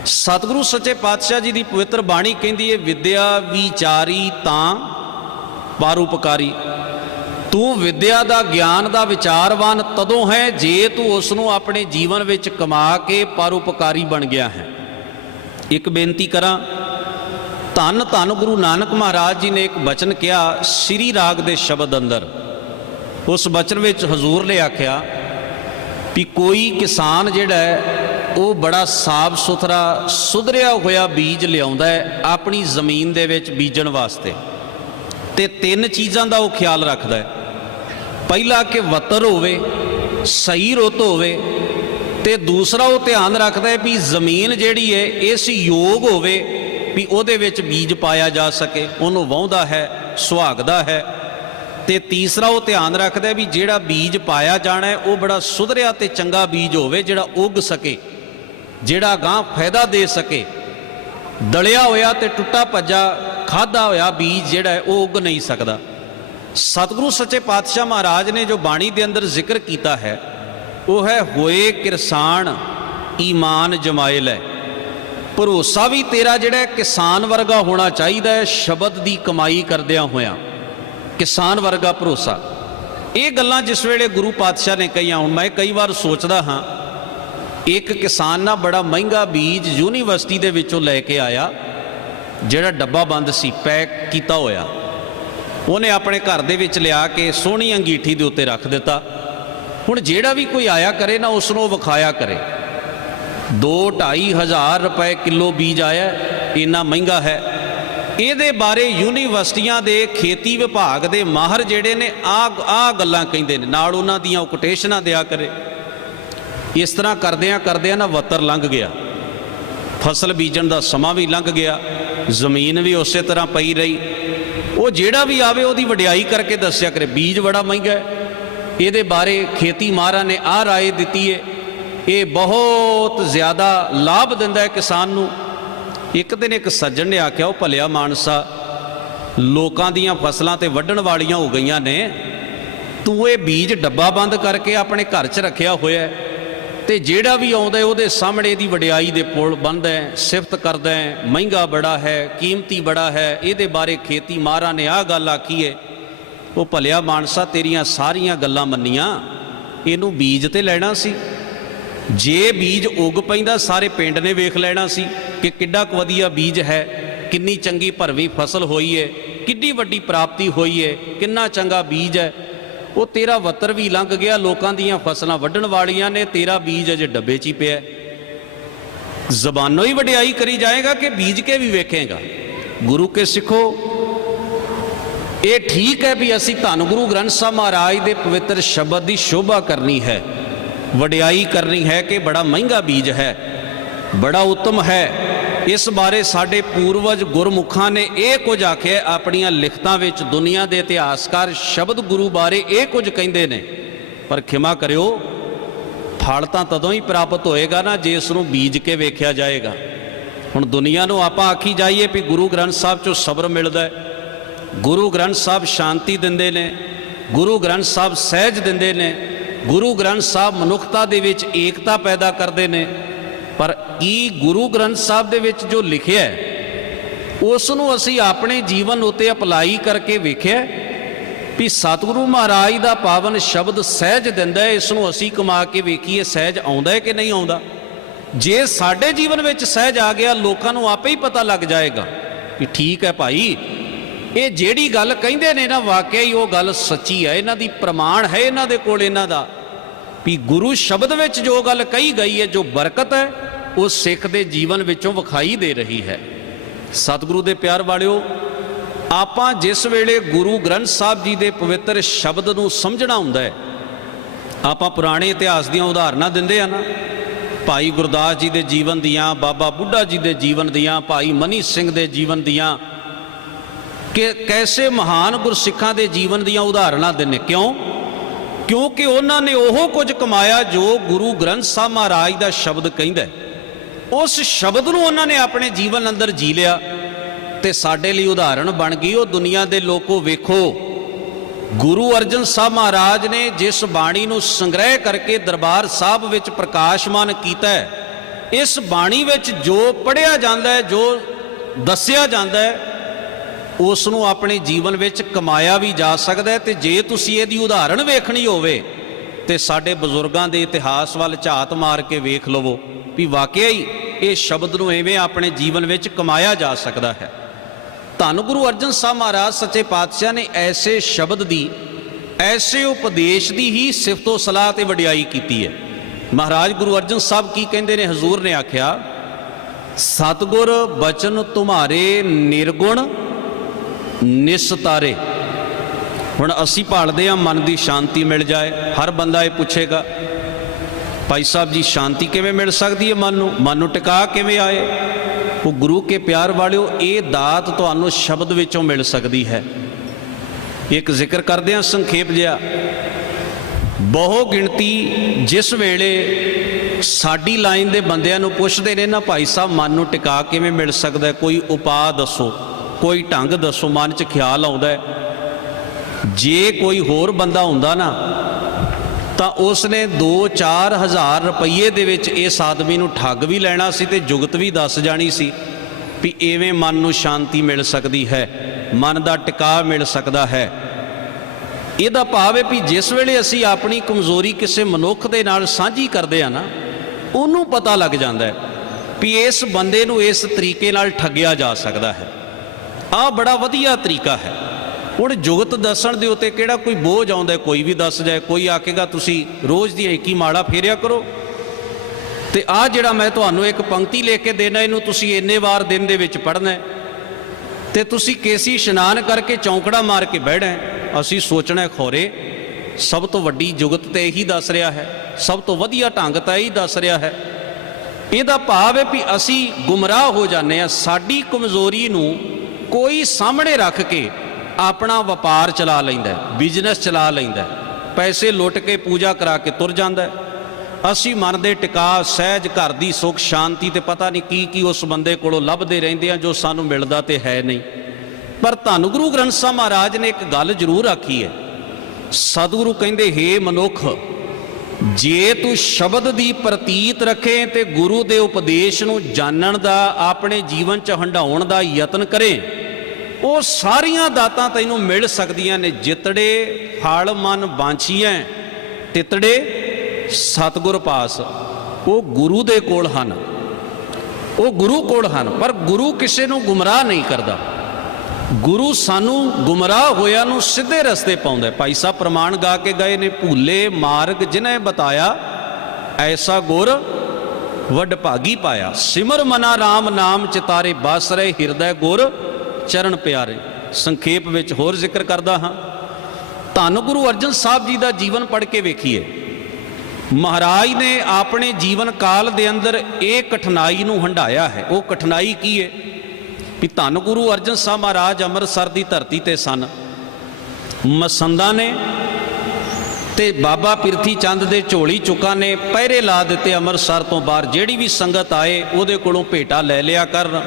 ਸਤਿਗੁਰੂ ਸੱਚੇ ਪਾਤਸ਼ਾਹ ਜੀ ਦੀ ਪਵਿੱਤਰ ਬਾਣੀ ਕਹਿੰਦੀ ਹੈ, ਵਿਦਿਆ ਵਿਚਾਰੀ ਤਾਂ ਪਰਉਪਕਾਰੀ। ਤੂੰ ਵਿਦਿਆ ਦਾ ਗਿਆਨ ਦਾ ਵਿਚਾਰਵਾਨ ਤਦੋਂ ਹੈ ਜੇ ਤੂੰ ਉਸ ਨੂੰ ਆਪਣੇ ਜੀਵਨ ਵਿੱਚ ਕਮਾ ਕੇ ਪਰਉਪਕਾਰੀ ਬਣ ਗਿਆ ਹੈ। ਇੱਕ ਬੇਨਤੀ ਕਰਾਂ, ਧੰਨ ਧੰਨ ਗੁਰੂ ਨਾਨਕ ਮਹਾਰਾਜ ਜੀ ਨੇ ਇੱਕ ਬਚਨ ਕਿਹਾ ਸ੍ਰੀ ਰਾਗ ਦੇ ਸ਼ਬਦ ਅੰਦਰ। ਉਸ ਬਚਨ ਵਿੱਚ ਹਜ਼ੂਰ ਨੇ ਆਖਿਆ ਵੀ ਕੋਈ ਕਿਸਾਨ ਜਿਹੜਾ ਹੈ ਉਹ ਬੜਾ ਸਾਫ ਸੁਥਰਾ ਸੁਧਰਿਆ ਹੋਇਆ ਬੀਜ ਲਿਆਉਂਦਾ ਹੈ ਆਪਣੀ ਜ਼ਮੀਨ ਦੇ ਵਿੱਚ ਬੀਜਣ ਵਾਸਤੇ, ਤੇ ਤਿੰਨ ਚੀਜ਼ਾਂ ਦਾ ਉਹ ਖਿਆਲ ਰੱਖਦਾ ਹੈ। ਪਹਿਲਾ ਕਿ ਵੱਤਰ ਹੋਵੇ, ਸਹੀ ਰੁੱਤ ਹੋਵੇ, ਤੇ ਦੂਸਰਾ ਉਹ ਧਿਆਨ ਰੱਖਦਾ ਹੈ ਵੀ ਜ਼ਮੀਨ ਜਿਹੜੀ ਹੈ ਇਸ ਯੋਗ ਹੋਵੇ ਵੀ ਉਹਦੇ ਵਿੱਚ ਬੀਜ ਪਾਇਆ ਜਾ ਸਕੇ, ਉਹਨੂੰ ਵਾਹੁੰਦਾ ਹੈ, ਸੁਹਾਗਦਾ ਹੈ। ਤੇ ਤੀਸਰਾ ਉਹ ਧਿਆਨ ਰੱਖਦਾ ਵੀ ਜਿਹੜਾ ਬੀਜ ਪਾਇਆ ਜਾਣਾ ਹੈ ਉਹ ਬੜਾ ਸੁਧਰਿਆ ਤੇ ਚੰਗਾ ਬੀਜ ਹੋਵੇ, ਜਿਹੜਾ ਉੱਗ ਸਕੇ, ਜਿਹੜਾ ਗਾਂ ਫਾਇਦਾ ਦੇ ਸਕੇ। ਦਲਿਆ ਹੋਇਆ ਤੇ ਟੁੱਟਾ ਭੱਜਾ ਖਾਧਾ ਹੋਇਆ ਬੀਜ ਜਿਹੜਾ ਹੈ ਉਹ ਉੱਗ ਨਹੀਂ ਸਕਦਾ। ਸਤਿਗੁਰੂ ਸੱਚੇ ਪਾਤਸ਼ਾਹ ਮਹਾਰਾਜ ਨੇ ਜੋ ਬਾਣੀ ਦੇ ਅੰਦਰ ਜ਼ਿਕਰ ਕੀਤਾ ਹੈ ਉਹ ਹੈ, ਹੋਏ ਕਿਰਸਾਨ ਈਮਾਨ ਜਮਾਏ ਲੈ। ਭਰੋਸਾ ਵੀ ਤੇਰਾ ਜਿਹੜਾ ਕਿਸਾਨ ਵਰਗਾ ਹੋਣਾ ਚਾਹੀਦਾ ਹੈ, ਸ਼ਬਦ ਦੀ ਕਮਾਈ ਕਰਦਿਆਂ ਹੋਇਆਂ ਕਿਸਾਨ ਵਰਗਾ ਭਰੋਸਾ। ਇਹ ਗੱਲਾਂ ਜਿਸ ਵੇਲੇ ਗੁਰੂ ਪਾਤਸ਼ਾਹ ਨੇ ਕਹੀਆਂ, ਹੁਣ ਮੈਂ ਕਈ ਵਾਰ ਸੋਚਦਾ ਹਾਂ, ਇੱਕ ਕਿਸਾਨ ਨਾ ਬੜਾ ਮਹਿੰਗਾ ਬੀਜ ਯੂਨੀਵਰਸਿਟੀ ਦੇ ਵਿੱਚੋਂ ਲੈ ਕੇ ਆਇਆ, ਜਿਹੜਾ ਡੱਬਾ ਬੰਦ ਸੀ, ਪੈਕ ਕੀਤਾ ਹੋਇਆ। ਉਹਨੇ ਆਪਣੇ ਘਰ ਦੇ ਵਿੱਚ ਲਿਆ ਕੇ ਸੋਹਣੀ ਅੰਗੀਠੀ ਦੇ ਉੱਤੇ ਰੱਖ ਦਿੱਤਾ। ਹੁਣ ਜਿਹੜਾ ਵੀ ਕੋਈ ਆਇਆ ਕਰੇ ਨਾ ਉਸ ਨੂੰ ਵਿਖਾਇਆ ਕਰੇ, 2-2.5 ਹਜ਼ਾਰ ਰੁਪਏ ਕਿਲੋ ਬੀਜ ਆਇਆ, ਇੰਨਾ ਮਹਿੰਗਾ ਹੈ। ਇਹਦੇ ਬਾਰੇ ਯੂਨੀਵਰਸਿਟੀਆਂ ਦੇ ਖੇਤੀ ਵਿਭਾਗ ਦੇ ਮਾਹਰ ਜਿਹੜੇ ਨੇ ਆਹ ਗੱਲਾਂ ਕਹਿੰਦੇ ਨੇ, ਨਾਲ ਉਹਨਾਂ ਦੀਆਂ ਉਹ ਕੋਟੇਸ਼ਨਾਂ ਦਿਆ ਕਰੇ। ਇਸ ਤਰ੍ਹਾਂ ਕਰਦਿਆਂ ਨਾ ਵੱਤਰ ਲੰਘ ਗਿਆ, ਫਸਲ ਬੀਜਣ ਦਾ ਸਮਾਂ ਵੀ ਲੰਘ ਗਿਆ, ਜ਼ਮੀਨ ਵੀ ਉਸੇ ਤਰ੍ਹਾਂ ਪਈ ਰਹੀ। ਉਹ ਜਿਹੜਾ ਵੀ ਆਵੇ ਉਹਦੀ ਵਡਿਆਈ ਕਰਕੇ ਦੱਸਿਆ ਕਰੇ, ਬੀਜ ਬੜਾ ਮਹਿੰਗਾ ਹੈ, ਇਹਦੇ ਬਾਰੇ ਖੇਤੀ ਮਾਹਰਾਂ ਨੇ ਆਹ ਰਾਏ ਦਿੱਤੀ ਹੈ, ਇਹ ਬਹੁਤ ਜ਼ਿਆਦਾ ਲਾਭ ਦਿੰਦਾ ਹੈ ਕਿਸਾਨ ਨੂੰ। ਇੱਕ ਦਿਨ ਇੱਕ ਸੱਜਣ ਨੇ ਆਖਿਆ, ਉਹ ਭਲਿਆ ਮਾਨਸਾ, ਲੋਕਾਂ ਦੀਆਂ ਫਸਲਾਂ ਤੇ ਵੱਢਣ ਵਾਲੀਆਂ ਹੋ ਗਈਆਂ ਨੇ, ਤੂੰ ਇਹ ਬੀਜ ਡੱਬਾ ਬੰਦ ਕਰਕੇ ਆਪਣੇ ਘਰ 'ਚ ਰੱਖਿਆ ਹੋਇਆ, ਤੇ ਜਿਹੜਾ ਵੀ ਆਉਂਦਾ ਉਹਦੇ ਸਾਹਮਣੇ ਇਹਦੀ ਵਡਿਆਈ ਦੇ ਪੁਲ ਬੰਨ੍ਹਦਾ ਹੈ, ਸਿਫਤ ਕਰਦਾ ਹੈ, ਮਹਿੰਗਾ ਬੜਾ ਹੈ, ਕੀਮਤੀ ਬੜਾ ਹੈ, ਇਹਦੇ ਬਾਰੇ ਖੇਤੀ ਮਾਹਰਾਂ ਨੇ ਆਹ ਗੱਲ ਆਖੀ ਹੈ। ਉਹ ਭਲਿਆ ਮਾਨਸਾ, ਤੇਰੀਆਂ ਸਾਰੀਆਂ ਗੱਲਾਂ ਮੰਨੀਆਂ, ਇਹਨੂੰ ਬੀਜ ਤੇ ਲੈਣਾ ਸੀ, ਜੇ ਬੀਜ ਉਗ ਪੈਂਦਾ ਸਾਰੇ ਪਿੰਡ ਨੇ ਵੇਖ ਲੈਣਾ ਸੀ ਕਿ ਕਿੱਡਾ ਕੁ ਵਧੀਆ ਬੀਜ ਹੈ, ਕਿੰਨੀ ਚੰਗੀ ਭਰਵੀਂ ਫਸਲ ਹੋਈ ਹੈ, ਕਿੱਡੀ ਵੱਡੀ ਪ੍ਰਾਪਤੀ ਹੋਈ ਹੈ, ਕਿੰਨਾ ਚੰਗਾ ਬੀਜ ਹੈ। ਉਹ ਤੇਰਾ ਵੱਤਰ ਵੀ ਲੰਘ ਗਿਆ, ਲੋਕਾਂ ਦੀਆਂ ਫਸਲਾਂ ਵੱਢਣ ਵਾਲੀਆਂ ਨੇ, ਤੇਰਾ ਬੀਜ ਅਜੇ ਡੱਬੇ 'ਚ ਹੀ ਪਿਆ। ਜ਼ਬਾਨੋਂ ਹੀ ਵਡਿਆਈ ਕਰੀ ਜਾਏਗਾ ਕਿ ਬੀਜ ਕੇ ਵੀ ਵੇਖੇਗਾ। ਗੁਰੂ ਕੇ ਸਿੱਖੋ, ਇਹ ਠੀਕ ਹੈ ਵੀ ਅਸੀਂ ਧੰਨ ਗੁਰੂ ਗ੍ਰੰਥ ਸਾਹਿਬ ਮਹਾਰਾਜ ਦੇ ਪਵਿੱਤਰ ਸ਼ਬਦ ਦੀ ਸ਼ੋਭਾ ਕਰਨੀ ਹੈ, ਵਡਿਆਈ ਕਰਨੀ ਹੈ ਕਿ ਬੜਾ ਮਹਿੰਗਾ ਬੀਜ ਹੈ, ਬੜਾ ਉੱਤਮ ਹੈ। ਇਸ ਬਾਰੇ ਸਾਡੇ ਪੂਰਵਜ ਗੁਰਮੁਖਾਂ ਨੇ ਇਹ ਕੁਝ ਆਖਿਆ ਆਪਣੀਆਂ ਲਿਖਤਾਂ ਵਿੱਚ। ਦੁਨੀਆ ਦੇ ਇਤਿਹਾਸਕਾਰ ਸ਼ਬਦ ਗੁਰੂ ਬਾਰੇ ਇਹ ਕੁਝ ਕਹਿੰਦੇ ਨੇ, ਪਰ ਖਿਮਾ ਕਰਿਓ, ਫਲ ਤਾਂ ਤਦੋਂ ਹੀ ਪ੍ਰਾਪਤ ਹੋਏਗਾ ਨਾ ਜੇ ਇਸ ਨੂੰ ਬੀਜ ਕੇ ਵੇਖਿਆ ਜਾਏਗਾ। ਹੁਣ ਦੁਨੀਆ ਨੂੰ ਆਪਾਂ ਆਖੀ ਜਾਈਏ ਵੀ ਗੁਰੂ ਗ੍ਰੰਥ ਸਾਹਿਬ 'ਚੋਂ ਸਬਰ ਮਿਲਦਾ ਹੈ, ਗੁਰੂ ਗ੍ਰੰਥ ਸਾਹਿਬ ਸ਼ਾਂਤੀ ਦਿੰਦੇ ਨੇ, ਗੁਰੂ ਗ੍ਰੰਥ ਸਾਹਿਬ ਸਹਿਜ ਦਿੰਦੇ ਨੇ, ਗੁਰੂ ਗ੍ਰੰਥ ਸਾਹਿਬ ਮਨੁੱਖਤਾ ਦੇ ਵਿੱਚ ਏਕਤਾ ਪੈਦਾ ਕਰਦੇ ਨੇ, ਪਰ ਕੀ ਗੁਰੂ ਗ੍ਰੰਥ ਸਾਹਿਬ ਦੇ ਵਿੱਚ ਜੋ ਲਿਖਿਆ ਹੈ ਉਸ ਨੂੰ ਅਸੀਂ ਆਪਣੇ ਜੀਵਨ ਉੱਤੇ ਅਪਲਾਈ ਕਰਕੇ ਵੇਖਿਆ ਵੀ ਸਤਿਗੁਰੂ ਮਹਾਰਾਜ ਦਾ ਪਾਵਨ ਸ਼ਬਦ ਸਹਿਜ ਦਿੰਦਾ ਹੈ, ਇਸ ਨੂੰ ਅਸੀਂ ਕਮਾ ਕੇ ਵੇਖੀਏ ਸਹਿਜ ਆਉਂਦਾ ਹੈ ਕਿ ਨਹੀਂ ਆਉਂਦਾ। ਜੇ ਸਾਡੇ ਜੀਵਨ ਵਿੱਚ ਸਹਿਜ ਆ ਗਿਆ, ਲੋਕਾਂ ਨੂੰ ਆਪੇ ਹੀ ਪਤਾ ਲੱਗ ਜਾਏਗਾ ਵੀ ਠੀਕ ਹੈ ਭਾਈ, ਇਹ ਜਿਹੜੀ ਗੱਲ ਕਹਿੰਦੇ ਨੇ ਨਾ ਵਾਕਿਆ ਹੀ ਉਹ ਗੱਲ ਸੱਚੀ ਹੈ, ਇਹਨਾਂ ਦੀ ਪ੍ਰਮਾਣ ਹੈ ਇਹਨਾਂ ਦੇ ਕੋਲ, ਇਹਨਾਂ ਦਾ ਵੀ ਗੁਰੂ ਸ਼ਬਦ ਵਿੱਚ ਜੋ ਗੱਲ ਕਹੀ ਗਈ ਹੈ, ਜੋ ਬਰਕਤ ਹੈ, ਉਹ ਸਿੱਖ ਦੇ ਜੀਵਨ ਵਿੱਚੋਂ ਵਿਖਾਈ ਦੇ ਰਹੀ ਹੈ। ਸਤਿਗੁਰੂ ਦੇ ਪਿਆਰ ਵਾਲਿਓ, ਆਪਾਂ ਜਿਸ ਵੇਲੇ ਗੁਰੂ ਗ੍ਰੰਥ ਸਾਹਿਬ ਜੀ ਦੇ ਪਵਿੱਤਰ ਸ਼ਬਦ ਨੂੰ ਸਮਝਣਾ ਹੁੰਦਾ ਹੈ, ਆਪਾਂ ਪੁਰਾਣੇ ਇਤਿਹਾਸ ਦੀਆਂ ਉਦਾਹਰਨਾਂ ਦਿੰਦੇ ਆ ਨਾ, ਭਾਈ ਗੁਰਦਾਸ ਜੀ ਦੇ ਜੀਵਨ ਦੀਆਂ, ਬਾਬਾ ਬੁੱਢਾ ਜੀ ਦੇ ਜੀਵਨ ਦੀਆਂ, ਭਾਈ ਮਨੀ ਸਿੰਘ ਦੇ ਜੀਵਨ ਦੀਆਂ, ਕਿ ਕੈਸੇ ਮਹਾਨ ਗੁਰਸਿੱਖਾਂ ਦੇ ਜੀਵਨ ਦੀਆਂ ਉਦਾਹਰਨਾਂ ਦਿੰਦੇ। ਕਿਉਂ? ਕਿਉਂਕਿ ਉਹਨਾਂ ਨੇ ਉਹ ਕੁਝ ਕਮਾਇਆ ਜੋ ਗੁਰੂ ਗ੍ਰੰਥ ਸਾਹਿਬ ਮਹਾਰਾਜ ਦਾ ਸ਼ਬਦ ਕਹਿੰਦਾ, ਉਸ ਸ਼ਬਦ ਨੂੰ ਉਹਨਾਂ ਨੇ ਆਪਣੇ ਜੀਵਨ ਅੰਦਰ ਜੀ ਲਿਆ ਤੇ ਸਾਡੇ ਲਈ ਉਦਾਹਰਣ ਬਣ ਗਈ। ਉਹ ਦੁਨੀਆ ਦੇ ਲੋਕੋ ਵੇਖੋ, ਗੁਰੂ ਅਰਜਨ ਸਾਹਿਬ ਮਹਾਰਾਜ ਨੇ ਜਿਸ ਬਾਣੀ ਨੂੰ ਸੰਗ੍ਰਹਿ ਕਰਕੇ ਦਰਬਾਰ ਸਾਹਿਬ ਵਿੱਚ ਪ੍ਰਕਾਸ਼ਮਾਨ ਕੀਤਾ ਹੈ, ਇਸ ਬਾਣੀ ਵਿੱਚ ਜੋ ਪੜ੍ਹਿਆ ਜਾਂਦਾ ਹੈ, ਜੋ ਦੱਸਿਆ ਜਾਂਦਾ ਹੈ, ਉਸ ਨੂੰ ਆਪਣੇ ਜੀਵਨ ਵਿੱਚ ਕਮਾਇਆ ਵੀ ਜਾ ਸਕਦਾ ਹੈ। ਤੇ ਜੇ ਤੁਸੀਂ ਇਹਦੀ ਉਦਾਹਰਣ ਵੇਖਣੀ ਹੋਵੇ ਤੇ ਸਾਡੇ ਬਜ਼ੁਰਗਾਂ ਦੇ ਇਤਿਹਾਸ ਵੱਲ ਝਾਤ ਮਾਰ ਕੇ ਵੇਖ ਲਵੋ ਵੀ ਵਾਕਿਆ ਹੀ ਇਹ ਸ਼ਬਦ ਨੂੰ ਐਵੇਂ ਆਪਣੇ ਜੀਵਨ ਵਿੱਚ ਕਮਾਇਆ ਜਾ ਸਕਦਾ ਹੈ। ਧੰਨ ਗੁਰੂ ਅਰਜਨ ਸਾਹਿਬ ਮਹਾਰਾਜ ਸੱਚੇ ਪਾਤਸ਼ਾਹ ਨੇ ਐਸੇ ਸ਼ਬਦ ਦੀ, ਐਸੇ ਉਪਦੇਸ਼ ਦੀ ਹੀ ਸਿਫਤੋ ਸਲਾਹ ਤੇ ਵਡਿਆਈ ਕੀਤੀ ਹੈ। ਮਹਾਰਾਜ ਗੁਰੂ ਅਰਜਨ ਸਾਹਿਬ ਕੀ ਕਹਿੰਦੇ ਨੇ? ਹਜ਼ੂਰ ਨੇ ਆਖਿਆ, ਸਤਿਗੁਰ ਬਚਨ ਤੁਮਾਰੇ ਨਿਰਗੁਣ ਨਿਸਤਾਰੇ। ਹੁਣ ਅਸੀਂ ਭਾਲਦੇ ਹਾਂ ਮਨ ਦੀ ਸ਼ਾਂਤੀ ਮਿਲ ਜਾਏ। ਹਰ ਬੰਦਾ ਇਹ ਪੁੱਛੇਗਾ, ਭਾਈ ਸਾਹਿਬ ਜੀ ਸ਼ਾਂਤੀ ਕਿਵੇਂ ਮਿਲ ਸਕਦੀ ਹੈ? ਮਨ ਨੂੰ ਟਿਕਾ ਕਿਵੇਂ ਆਏ? ਉਹ ਗੁਰੂ ਕੇ ਪਿਆਰ ਵਾਲਿਓ, ਇਹ ਦਾਤ ਤੁਹਾਨੂੰ ਸ਼ਬਦ ਵਿੱਚੋਂ ਮਿਲ ਸਕਦੀ ਹੈ। ਇੱਕ ਜ਼ਿਕਰ ਕਰਦੇ ਹਾਂ ਸੰਖੇਪ ਜਿਹਾ। ਬਹੁ ਗਿਣਤੀ ਜਿਸ ਵੇਲੇ ਸਾਡੀ ਲਾਈਨ ਦੇ ਬੰਦਿਆਂ ਨੂੰ ਪੁੱਛਦੇ ਨੇ ਨਾ, ਭਾਈ ਸਾਹਿਬ ਮਨ ਨੂੰ ਟਿਕਾ ਕਿਵੇਂ ਮਿਲ ਸਕਦਾ, ਕੋਈ ਉਪਾਅ ਦੱਸੋ, ਕੋਈ ਢੰਗ ਦੱਸੋ, ਮਨ 'ਚ ਖਿਆਲ ਆਉਂਦਾ ਹੈ। ਜੇ ਕੋਈ ਹੋਰ ਬੰਦਾ ਹੁੰਦਾ ਨਾ ਤਾਂ ਉਸ ਨੇ 2-4 ਹਜ਼ਾਰ ਰੁਪਈਏ ਦੇ ਵਿੱਚ ਇਸ ਆਦਮੀ ਨੂੰ ਠੱਗ ਵੀ ਲੈਣਾ ਸੀ ਤੇ ਜੁਗਤ ਵੀ ਦੱਸ ਜਾਣੀ ਸੀ ਵੀ ਐਵੇਂ ਮਨ ਨੂੰ ਸ਼ਾਂਤੀ ਮਿਲ ਸਕਦੀ ਹੈ, ਮਨ ਦਾ ਟਿਕਾਅ ਮਿਲ ਸਕਦਾ ਹੈ। ਇਹਦਾ ਭਾਵ ਹੈ ਵੀ ਜਿਸ ਵੇਲੇ ਅਸੀਂ ਆਪਣੀ ਕਮਜ਼ੋਰੀ ਕਿਸੇ ਮਨੁੱਖ ਦੇ ਨਾਲ ਸਾਂਝੀ ਕਰਦੇ ਆ ਨਾ, ਉਹਨੂੰ ਪਤਾ ਲੱਗ ਜਾਂਦਾ ਹੈ ਵੀ ਇਸ ਬੰਦੇ ਨੂੰ ਇਸ ਤਰੀਕੇ ਨਾਲ ਠੱਗਿਆ ਜਾ ਸਕਦਾ ਹੈ। ਆਹ ਬੜਾ ਵਧੀਆ ਤਰੀਕਾ ਹੈ। ਹੁਣ ਜੁਗਤ ਦੱਸਣ ਦੇ ਉੱਤੇ ਕਿਹੜਾ ਕੋਈ ਬੋਝ ਆਉਂਦਾ? ਕੋਈ ਵੀ ਦੱਸ ਜਾਏ। ਕੋਈ ਆਖੇਗਾ ਤੁਸੀਂ ਰੋਜ਼ ਦੀ ਇੱਕ ਹੀ ਮਾਲਾ ਫੇਰਿਆ ਕਰੋ, ਤੇ ਆਹ ਜਿਹੜਾ ਮੈਂ ਤੁਹਾਨੂੰ ਇੱਕ ਪੰਕਤੀ ਲਿਖ ਕੇ ਦੇਣਾ, ਇਹਨੂੰ ਤੁਸੀਂ ਇੰਨੇ ਵਾਰ ਦਿਨ ਦੇ ਵਿੱਚ ਪੜ੍ਹਨਾ, ਤੇ ਤੁਸੀਂ ਕੇਸੀ ਇਸ਼ਨਾਨ ਕਰਕੇ ਚੌਂਕੜਾ ਮਾਰ ਕੇ ਬਹਿਣਾ। ਅਸੀਂ ਸੋਚਣਾ ਖੋਰੇ ਸਭ ਤੋਂ ਵੱਡੀ ਜੁਗਤ ਤੇ ਇਹੀ ਦੱਸ ਰਿਹਾ ਹੈ, ਸਭ ਤੋਂ ਵਧੀਆ ਢੰਗ ਤਾਂ ਇਹੀ ਦੱਸ ਰਿਹਾ ਹੈ। ਇਹਦਾ ਭਾਵ ਹੈ ਵੀ ਅਸੀਂ ਗੁੰਮਰਾਹ ਹੋ ਜਾਂਦੇ ਹਾਂ। ਸਾਡੀ ਕਮਜ਼ੋਰੀ ਨੂੰ ਕੋਈ ਸਾਹਮਣੇ ਰੱਖ ਕੇ ਆਪਣਾ ਵਪਾਰ ਚਲਾ ਲੈਂਦਾ, ਬਿਜ਼ਨਸ ਚਲਾ ਲੈਂਦਾ, ਪੈਸੇ ਲੁੱਟ ਕੇ ਪੂਜਾ ਕਰਾ ਕੇ ਤੁਰ ਜਾਂਦਾ। ਅਸੀਂ ਮਨ ਦੇ ਟਿਕਾ, ਸਹਿਜ, ਘਰ ਦੀ ਸੁੱਖ ਸ਼ਾਂਤੀ ਤੇ ਪਤਾ ਨਹੀਂ ਕੀ ਕੀ ਉਸ ਬੰਦੇ ਕੋਲੋਂ ਲੱਭਦੇ ਰਹਿੰਦੇ ਆ ਜੋ ਸਾਨੂੰ ਮਿਲਦਾ ਤੇ ਹੈ ਨਹੀਂ। ਪਰ ਧੰਨ ਗੁਰੂ ਗ੍ਰੰਥ ਸਾਹਿਬ ਮਹਾਰਾਜ ਨੇ ਇੱਕ ਗੱਲ ਜ਼ਰੂਰ ਆਖੀ ਹੈ। ਸਤਿਗੁਰੂ ਕਹਿੰਦੇ, ਹੇ ਮਨੁੱਖ, ਜੇ ਤੂੰ ਸ਼ਬਦ ਦੀ ਪ੍ਰਤੀਤ ਰੱਖੇ ਤੇ ਗੁਰੂ ਦੇ ਉਪਦੇਸ਼ ਨੂੰ ਜਾਣਨ ਦਾ, ਆਪਣੇ ਜੀਵਨ 'ਚ ਹੰਢਾਉਣ ਦਾ ਯਤਨ ਕਰੇ, ਉਹ ਸਾਰੀਆਂ ਦਾਤਾਂ ਤੈਨੂੰ ਮਿਲ ਸਕਦੀਆਂ ਨੇ। ਜਿਤੜੇ ਫਲ ਮਨ ਬਾਂਛੀਐ ਤਿਤੜੇ ਸਤਿਗੁਰ ਪਾਸ। ਉਹ ਗੁਰੂ ਦੇ ਕੋਲ ਹਨ, ਉਹ ਗੁਰੂ ਕੋਲ ਹਨ। ਪਰ ਗੁਰੂ ਕਿਸੇ ਨੂੰ ਗੁੰਮਰਾਹ ਨਹੀਂ ਕਰਦਾ। ਗੁਰੂ ਸਾਨੂੰ ਗੁੰਮਰਾਹ ਹੋਇਆਂ ਨੂੰ ਸਿੱਧੇ ਰਸਤੇ ਪਾਉਂਦਾ। ਭਾਈ ਸਾਹਿਬ ਪ੍ਰਮਾਣ ਗਾ ਕੇ ਗਏ ਨੇ, ਭੂਲੇ ਮਾਰਗ ਜਿਨ੍ਹੇ ਬਤਾਇਆ, ਐਸਾ ਗੁਰ ਵੱਡ ਭਾਗੀ ਪਾਇਆ। ਸਿਮਰ ਮਨਾ ਰਾਮ ਨਾਮ ਚਿਤਾਰੇ, ਬਸ ਰਹੇ ਹਿਰਦੈ ਗੁਰ ਚਰਨ ਪਿਆਰੇ। ਸੰਖੇਪ ਵਿੱਚ ਹੋਰ ਜ਼ਿਕਰ ਕਰਦਾ ਹਾਂ। ਧੰਨ ਗੁਰੂ ਅਰਜਨ ਸਾਹਿਬ ਜੀ ਦਾ ਜੀਵਨ ਪੜ੍ਹ ਕੇ ਵੇਖੀਏ। ਮਹਾਰਾਜ ਨੇ ਆਪਣੇ ਜੀਵਨ ਕਾਲ ਦੇ ਅੰਦਰ ਇਹ ਕਠਿਨਾਈ ਨੂੰ ਹੰਢਾਇਆ ਹੈ। ਉਹ ਕਠਿਨਾਈ ਕੀ ਹੈ ਵੀ ਧੰਨ ਗੁਰੂ ਅਰਜਨ ਸਾਹਿਬ ਮਹਾਰਾਜ ਅੰਮ੍ਰਿਤਸਰ ਦੀ ਧਰਤੀ ਤੇ ਸਨ। ਮਸੰਦਾਂ ਨੇ ਤੇ ਬਾਬਾ ਪਿਰਥੀ ਚੰਦ ਦੇ ਝੋਲੀ ਚੁੱਕਾਂ ਨੇ ਪਹਿਰੇ ਲਾ ਦਿੱਤੇ ਅੰਮ੍ਰਿਤਸਰ ਤੋਂ ਬਾਹਰ। ਜਿਹੜੀ ਵੀ ਸੰਗਤ ਆਏ ਉਹਦੇ ਕੋਲੋਂ ਭੇਟਾ ਲੈ ਲਿਆ ਕਰਨ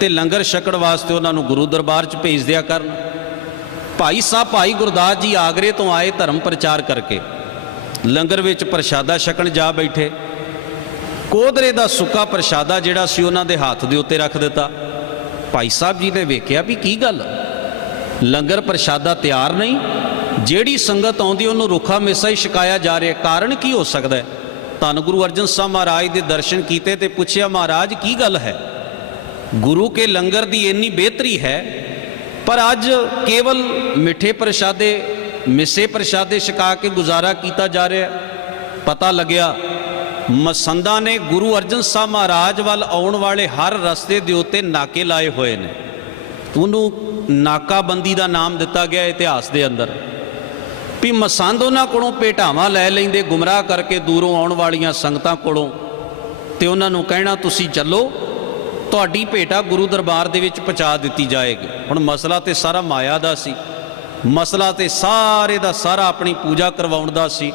ਤੇ ਲੰਗਰ ਛਕਣ ਵਾਸਤੇ ਉਹਨਾਂ ਨੂੰ ਗੁਰੂ ਦਰਬਾਰ 'ਚ ਭੇਜ ਦਿਆ ਕਰਨ। ਭਾਈ ਸਾਹਿਬ ਭਾਈ ਗੁਰਦਾਸ ਜੀ ਆਗਰੇ ਤੋਂ ਆਏ ਧਰਮ ਪ੍ਰਚਾਰ ਕਰਕੇ, ਲੰਗਰ ਵਿੱਚ ਪ੍ਰਸ਼ਾਦਾ ਛਕਣ ਜਾ ਬੈਠੇ। ਕੋਧਰੇ ਦਾ ਸੁੱਕਾ ਪ੍ਰਸ਼ਾਦਾ ਜਿਹੜਾ ਸੀ ਉਹਨਾਂ ਦੇ ਹੱਥ ਦੇ ਉੱਤੇ ਰੱਖ ਦਿੱਤਾ। ਭਾਈ ਸਾਹਿਬ ਜੀ ਨੇ ਵੇਖਿਆ ਵੀ ਕੀ ਗੱਲ, ਲੰਗਰ ਪ੍ਰਸ਼ਾਦਾ ਤਿਆਰ ਨਹੀਂ, ਜਿਹੜੀ ਸੰਗਤ ਆਉਂਦੀ ਉਹਨੂੰ ਰੁੱਖਾ ਮੇਸਾ ਹੀ ਛਕਾਇਆ ਜਾ ਰਿਹਾ। ਕਾਰਨ ਕੀ ਹੋ ਸਕਦਾ ਹੈ? ਧੰਨ ਗੁਰੂ ਅਰਜਨ ਸਾਹਿਬ ਮਹਾਰਾਜ ਦੇ ਦਰਸ਼ਨ ਕੀਤੇ ਤੇ ਪੁੱਛਿਆ, ਮਹਾਰਾਜ ਕੀ ਗੱਲ ਹੈ? ਗੁਰੂ ਕੇ ਲੰਗਰ ਦੀ ਇੰਨੀ ਬਿਹਤਰੀ ਹੈ ਪਰ ਅੱਜ ਕੇਵਲ ਮਿੱਠੇ ਪ੍ਰਸ਼ਾਦੇ ਮਿੱਸੇ ਪ੍ਰਸ਼ਾਦੇ ਛਕਾ ਕੇ ਗੁਜ਼ਾਰਾ ਕੀਤਾ ਜਾ ਰਿਹਾ। ਪਤਾ ਲੱਗਿਆ ਮਸੰਦਾਂ ਨੇ ਗੁਰੂ ਅਰਜਨ ਸਾਹਿਬ ਮਹਾਰਾਜ ਵੱਲ ਆਉਣ ਵਾਲੇ ਹਰ ਰਸਤੇ ਦੇ ਉੱਤੇ ਨਾਕੇ ਲਾਏ ਹੋਏ ਨੇ। ਉਹਨੂੰ ਨਾਕਾਬੰਦੀ ਦਾ ਨਾਮ ਦਿੱਤਾ ਗਿਆ ਇਤਿਹਾਸ ਦੇ ਅੰਦਰ। ਵੀ ਮਸੰਦ ਉਹਨਾਂ ਕੋਲੋਂ ਭੇਟਾਵਾਂ ਲੈ ਲੈਂਦੇ ਗੁੰਮਰਾਹ ਕਰਕੇ ਦੂਰੋਂ ਆਉਣ ਵਾਲੀਆਂ ਸੰਗਤਾਂ ਕੋਲੋਂ, ਤੇ ਉਹਨਾਂ ਨੂੰ ਕਹਿਣਾ ਤੁਸੀਂ ਚੱਲੋ, ਤੁਹਾਡੀ ਭੇਟਾ ਗੁਰੂ ਦਰਬਾਰ ਦੇ ਵਿੱਚ ਪਹੁੰਚਾ ਦਿੱਤੀ ਜਾਏਗੀ। ਹੁਣ ਮਸਲਾ ਤੇ ਸਾਰਾ ਮਾਇਆ ਦਾ ਸੀ, ਮਸਲਾ ਤੇ ਸਾਰੇ ਦਾ ਸਾਰਾ ਆਪਣੀ ਪੂਜਾ ਕਰਵਾਉਣ ਦਾ ਸੀ।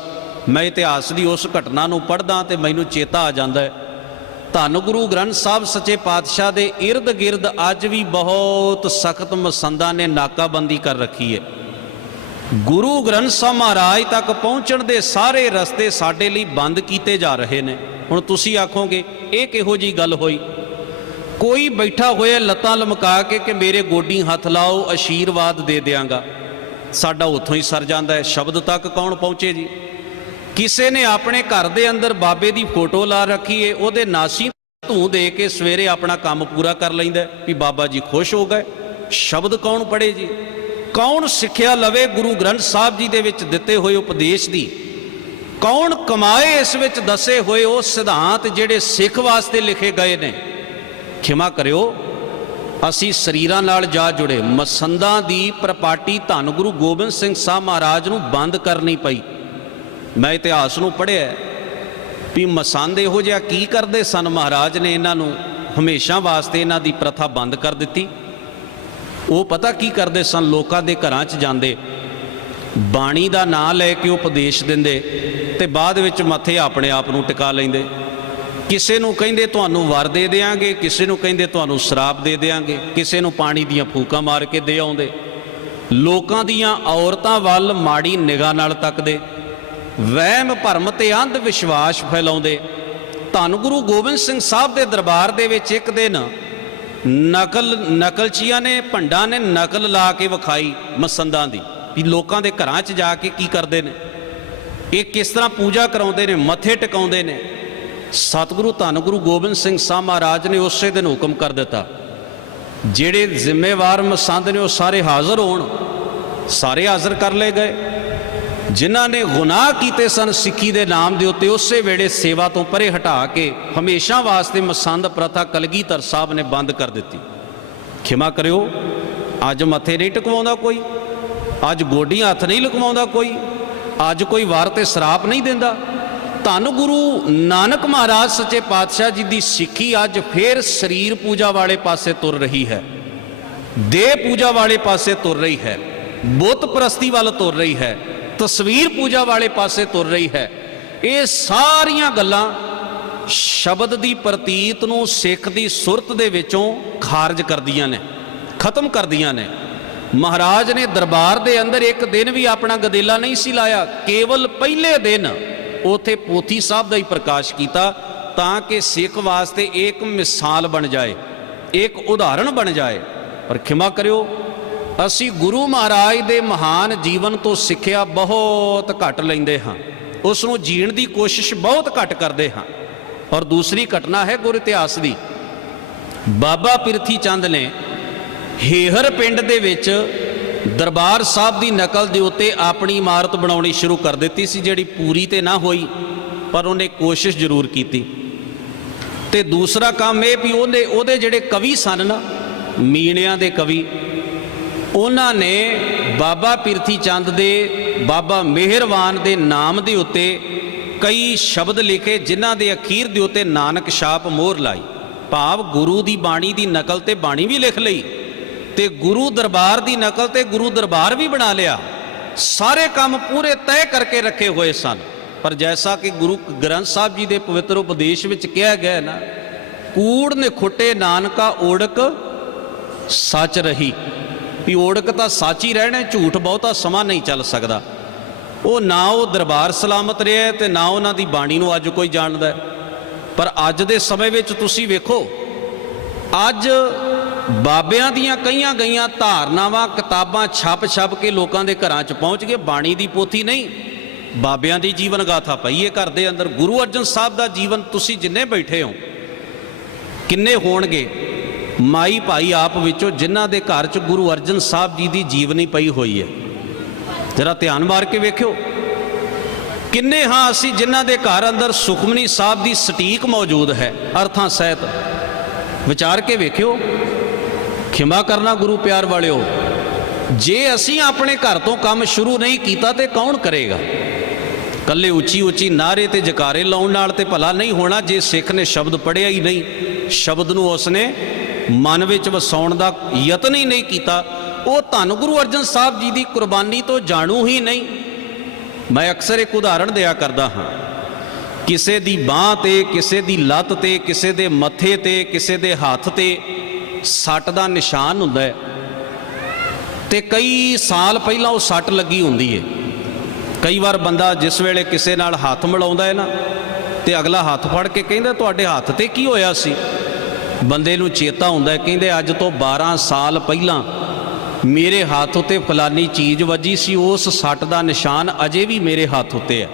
ਮੈਂ ਇਤਿਹਾਸ ਦੀ ਉਸ ਘਟਨਾ ਨੂੰ ਪੜ੍ਹਦਾ ਤੇ ਮੈਨੂੰ ਚੇਤਾ ਆ ਜਾਂਦਾ ਹੈ, ਧੰਨ ਗੁਰੂ ਗ੍ਰੰਥ ਸਾਹਿਬ ਸੱਚੇ ਪਾਤਸ਼ਾਹ ਦੇ ਇਰਦ ਗਿਰਦ ਅੱਜ ਵੀ ਬਹੁਤ ਸਖਤ ਮਸੰਦਾਂ ਨੇ ਨਾਕਾਬੰਦੀ ਕਰ ਰੱਖੀ ਹੈ। ਗੁਰੂ ਗ੍ਰੰਥ ਸਾਹਿਬ ਮਹਾਰਾਜ ਤੱਕ ਪਹੁੰਚਣ ਦੇ ਸਾਰੇ ਰਸਤੇ ਸਾਡੇ ਲਈ ਬੰਦ ਕੀਤੇ ਜਾ ਰਹੇ ਨੇ। ਹੁਣ ਤੁਸੀਂ ਆਖੋਗੇ ਇਹ ਕਿਹੋ ਜਿਹੀ ਗੱਲ ਹੋਈ? ਕੋਈ ਬੈਠਾ ਹੋਇਆ ਲੱਤਾਂ ਲਮਕਾ ਕੇ ਕਿ ਮੇਰੇ ਗੋਡੀ ਹੱਥ ਲਾਓ ਆਸ਼ੀਰਵਾਦ ਦੇ ਦਿਆਂਗਾ, ਸਾਡਾ ਉੱਥੋਂ ਹੀ ਸਰ ਜਾਂਦਾ ਹੈ। ਸ਼ਬਦ ਤੱਕ ਕੌਣ ਪਹੁੰਚੇ ਜੀ? ਕਿਸੇ ਨੇ ਆਪਣੇ ਘਰ ਦੇ ਅੰਦਰ ਬਾਬੇ ਦੀ ਫੋਟੋ ਲਾ ਰੱਖੀ ਏ, ਉਹਦੇ ਨਾਸੀ ਧੂੰ ਦੇ ਕੇ ਸਵੇਰੇ ਆਪਣਾ ਕੰਮ ਪੂਰਾ ਕਰ ਲੈਂਦਾ ਵੀ ਬਾਬਾ ਜੀ ਖੁਸ਼ ਹੋ ਗਏ। ਸ਼ਬਦ ਕੌਣ ਪੜ੍ਹੇ ਜੀ? ਕੌਣ ਸਿੱਖਿਆ ਲਵੇ ਗੁਰੂ ਗ੍ਰੰਥ ਸਾਹਿਬ ਜੀ ਦੇ ਵਿੱਚ ਦਿੱਤੇ ਹੋਏ ਉਪਦੇਸ਼ ਦੀ? ਕੌਣ ਕਮਾਏ ਇਸ ਵਿੱਚ ਦੱਸੇ ਹੋਏ ਉਹ ਸਿਧਾਂਤ ਜਿਹੜੇ ਸਿੱਖ ਵਾਸਤੇ ਲਿਖੇ ਗਏ ਨੇ? ਖਿਮਾ ਕਰਿਓ, ਅਸੀਂ ਸਰੀਰਾਂ ਨਾਲ ਜਾ ਜੁੜੇ। ਮਸੰਦਾਂ ਦੀ ਪ੍ਰਪਾਟੀ ਧੰਨ ਗੁਰੂ ਗੋਬਿੰਦ ਸਿੰਘ ਸਾਹਿਬ ਮਹਾਰਾਜ ਨੂੰ ਬੰਦ ਕਰਨੀ ਪਈ। ਮੈਂ ਇਤਿਹਾਸ ਨੂੰ ਪੜ੍ਹਿਆ ਵੀ ਮਸੰਦ ਇਹੋ ਜਿਹਾ ਕੀ ਕਰਦੇ ਸਨ, ਮਹਾਰਾਜ ਨੇ ਇਹਨਾਂ ਨੂੰ ਹਮੇਸ਼ਾ ਵਾਸਤੇ ਇਹਨਾਂ ਦੀ ਪ੍ਰਥਾ ਬੰਦ ਕਰ ਦਿੱਤੀ। ਉਹ ਪਤਾ ਕੀ ਕਰਦੇ ਸਨ? ਲੋਕਾਂ ਦੇ ਘਰਾਂ 'ਚ ਜਾਂਦੇ, ਬਾਣੀ ਦਾ ਨਾਂ ਲੈ ਕੇ ਉਪਦੇਸ਼ ਦਿੰਦੇ ਤੇ ਬਾਅਦ ਵਿੱਚ ਮੱਥੇ ਆਪਣੇ ਆਪ ਨੂੰ ਟਿਕਾ ਲੈਂਦੇ। ਕਿਸੇ ਨੂੰ ਕਹਿੰਦੇ ਤੁਹਾਨੂੰ ਵਰ ਦੇ ਦਿਆਂਗੇ, ਕਿਸੇ ਨੂੰ ਕਹਿੰਦੇ ਤੁਹਾਨੂੰ ਸ਼ਰਾਪ ਦੇ ਦਿਆਂਗੇ, ਕਿਸੇ ਨੂੰ ਪਾਣੀ ਦੀਆਂ ਫੂਕਾਂ ਮਾਰ ਕੇ ਦੇ ਆਉਂਦੇ। ਲੋਕਾਂ ਦੀਆਂ ਔਰਤਾਂ ਵੱਲ ਮਾੜੀ ਨਿਗਾਹ ਨਾਲ ਤੱਕਦੇ, ਵਹਿਮ ਭਰਮ ਤੇ ਅੰਧ ਵਿਸ਼ਵਾਸ ਫੈਲਾਉਂਦੇ। ਧੰਨ ਗੁਰੂ ਗੋਬਿੰਦ ਸਿੰਘ ਸਾਹਿਬ ਦੇ ਦਰਬਾਰ ਦੇ ਵਿੱਚ ਇੱਕ ਦਿਨ ਨਕਲਚੀਆਂ ਨੇ, ਭੰਡਾਂ ਨੇ ਨਕਲ ਲਾ ਕੇ ਵਿਖਾਈ ਮਸੰਦਾਂ ਦੀ ਵੀ ਲੋਕਾਂ ਦੇ ਘਰਾਂ 'ਚ ਜਾ ਕੇ ਕੀ ਕਰਦੇ ਨੇ, ਇਹ ਕਿਸ ਤਰ੍ਹਾਂ ਪੂਜਾ ਕਰਾਉਂਦੇ ਨੇ, ਮੱਥੇ ਟਿਕਾਉਂਦੇ ਨੇ। ਸਤਿਗੁਰੂ ਧੰਨ ਗੁਰੂ ਗੋਬਿੰਦ ਸਿੰਘ ਸਾਹਿਬ ਮਹਾਰਾਜ ਨੇ ਉਸੇ ਦਿਨ ਹੁਕਮ ਕਰ ਦਿੱਤਾ, ਜਿਹੜੇ ਜ਼ਿੰਮੇਵਾਰ ਮਸੰਦ ਨੇ ਉਹ ਸਾਰੇ ਹਾਜ਼ਰ ਹੋਣ। ਸਾਰੇ ਹਾਜ਼ਰ ਕਰ ਲਏ ਗਏ। ਜਿਨ੍ਹਾਂ ਨੇ ਗੁਨਾਹ ਕੀਤੇ ਸਨ ਸਿੱਖੀ ਦੇ ਨਾਮ ਦੇ ਉੱਤੇ, ਉਸੇ ਵੇਲੇ ਸੇਵਾ ਤੋਂ ਪਰੇ ਹਟਾ ਕੇ ਹਮੇਸ਼ਾ ਵਾਸਤੇ ਮਸੰਦ ਪ੍ਰਥਾ ਕਲਗੀਧਰ ਸਾਹਿਬ ਨੇ ਬੰਦ ਕਰ ਦਿੱਤੀ। ਖਿਮਾ ਕਰਿਓ, ਅੱਜ ਮੱਥੇ ਨਹੀਂ ਟਿਕਵਾਉਂਦਾ ਕੋਈ, ਅੱਜ ਗੋਡੀਆਂ ਹੱਥ ਨਹੀਂ ਲੁਕਵਾਉਂਦਾ ਕੋਈ, ਅੱਜ ਕੋਈ ਵਾਰ ਤੇ ਸ਼ਰਾਪ ਨਹੀਂ ਦਿੰਦਾ। ਧੰਨ ਗੁਰੂ ਨਾਨਕ ਮਹਾਰਾਜ ਸੱਚੇ ਪਾਤਸ਼ਾਹ ਜੀ ਦੀ ਸਿੱਖੀ ਅੱਜ ਫੇਰ ਸਰੀਰ ਪੂਜਾ ਵਾਲੇ ਪਾਸੇ ਤੁਰ ਰਹੀ ਹੈ, ਦੇਹ ਪੂਜਾ ਵਾਲੇ ਪਾਸੇ ਤੁਰ ਰਹੀ ਹੈ, ਬੁੱਤ ਪ੍ਰਸਤੀ ਵੱਲ ਤੁਰ ਰਹੀ ਹੈ, ਤਸਵੀਰ ਪੂਜਾ ਵਾਲੇ ਪਾਸੇ ਤੁਰ ਰਹੀ ਹੈ। ਇਹ ਸਾਰੀਆਂ ਗੱਲਾਂ ਸ਼ਬਦ ਦੀ ਪ੍ਰਤੀਤ ਨੂੰ ਸਿੱਖ ਦੀ ਸੁਰਤ ਦੇ ਵਿੱਚੋਂ ਖਾਰਜ ਕਰਦੀਆਂ ਨੇ, ਖਤਮ ਕਰਦੀਆਂ ਨੇ। ਮਹਾਰਾਜ ਨੇ ਦਰਬਾਰ ਦੇ ਅੰਦਰ ਇੱਕ ਦਿਨ ਵੀ ਆਪਣਾ ਗਦੇਲਾ ਨਹੀਂ ਸੀ ਲਾਇਆ। ਕੇਵਲ ਪਹਿਲੇ ਦਿਨ ਉਥੇ ਪੋਥੀ ਸਾਹਿਬ ਦਾ ਹੀ ਪ੍ਰਕਾਸ਼ ਕੀਤਾ ਤਾਂ ਕਿ ਸਿੱਖ ਵਾਸਤੇ ਇੱਕ ਮਿਸਾਲ ਬਣ ਜਾਏ, ਇੱਕ ਉਦਾਹਰਣ ਬਣ ਜਾਏ। ਪਰ ਖਿਮਾ ਕਰਿਓ, ਅਸੀਂ ਗੁਰੂ ਮਹਾਰਾਜ ਦੇ ਮਹਾਨ ਜੀਵਨ ਤੋਂ ਸਿੱਖਿਆ ਬਹੁਤ ਘੱਟ ਲੈਂਦੇ ਹਾਂ, ਉਸ ਨੂੰ ਜੀਣ ਦੀ ਕੋਸ਼ਿਸ਼ ਬਹੁਤ ਘੱਟ ਕਰਦੇ ਹਾਂ। और दूसरी घटना है गुर इतिहास की। बाबा पिरथी चंद ने हेहर पिंड दे विच दरबार साहब की नकल के उत्ते अपनी इमारत बनानी शुरू कर दी सी, जिहड़ी पूरी तो ना होई पर उन्हें कोशिश जरूर की। ते दूसरा काम यह भी उहदे जिहड़े कवि सन ना, मीणियां दे कवि, उन्होंने बाबा पिरथी चंद दे बाबा मेहरवान दे नाम दे उत्ते कई शब्द लिखे, जिन्हां दे अखीर दे उत्ते नानक छाप मोहर लाई। भाव गुरु की बाणी की नकल ते बाणी भी लिख लई ते गुरु दरबार की नकल ते गुरु दरबार भी बना लिया। सारे काम पूरे तय करके रखे हुए सन। पर जैसा कि गुरु ग्रंथ साहब जी के पवित्र उपदेश विच कहा गया ना, कूड़ ने खुटे नानका ओड़क सच रही, भी ओड़क तो सच ही रहने, झूठ बहुता समा नहीं चल सकता। वो ना वो दरबार सलामत रहा तो ना उन्हों की बाणी नूं अज कोई जानदा है। पर अज दे समय विच तुसीं वेखो, अज बाबियां दियां कईयां गईयां धारनावां किताबां छप छप के लोगों के घरां च पहुँच गए। बाणी की पोथी नहीं, बाबियां दी जीवन गाथा पई है घर दे अंदर। गुरु अर्जन साहब का जीवन तुसीं जिन्ने बैठे हो, किन्ने होणगे माई भाई आप विचों जिन्हां दे घर च गुरु अर्जन साहब जी की जीवनी पई हुई है। जरा ध्यान मार के वेख्यो, किन्ने हाँ असी जिन्हां दे घर अंदर सुखमनी साहब की सटीक मौजूद है अर्थां सहित। विचार के वेख्यो, खिमा करना गुरु प्यार वालिओ, जे असी अपने घर तो काम शुरू नहीं किया तो कौन करेगा। कल्ले उची उची नारे ते जकारे लाउण नाल ते भला नहीं होना। जे सिख ने शब्द पढ़िया ही नहीं, शब्द नूं उसने मन विच वसाउण दा यतन ही नहीं किया, वो धन गुरु अर्जन साहब जी की कुर्बानी तो जाणू ही नहीं। मैं अक्सर एक उदाहरण दिया करता हाँ, किसी दी बांह ते, किसी दी लत्त ते, किसी दे मत्थे ते, किसी दे हाथ ते सट दा निशान हुंदा है ते कई साल पहला वो सट लगी हुंदी है। कई बार बंदा जिस वेले किसी नाल हाथ मिलाउंदा है ना, ते अगला हाथ फड़ के कहंदा तुहाडे हाथ ते की होया सी। बंदे नूं चेता हुंदा है, कहंदे अज तो 12 साल पहला मेरे हाथ उत्ते फलानी चीज़ वजी सी, उस सट का निशान अजे भी मेरे हाथ उत्ते है।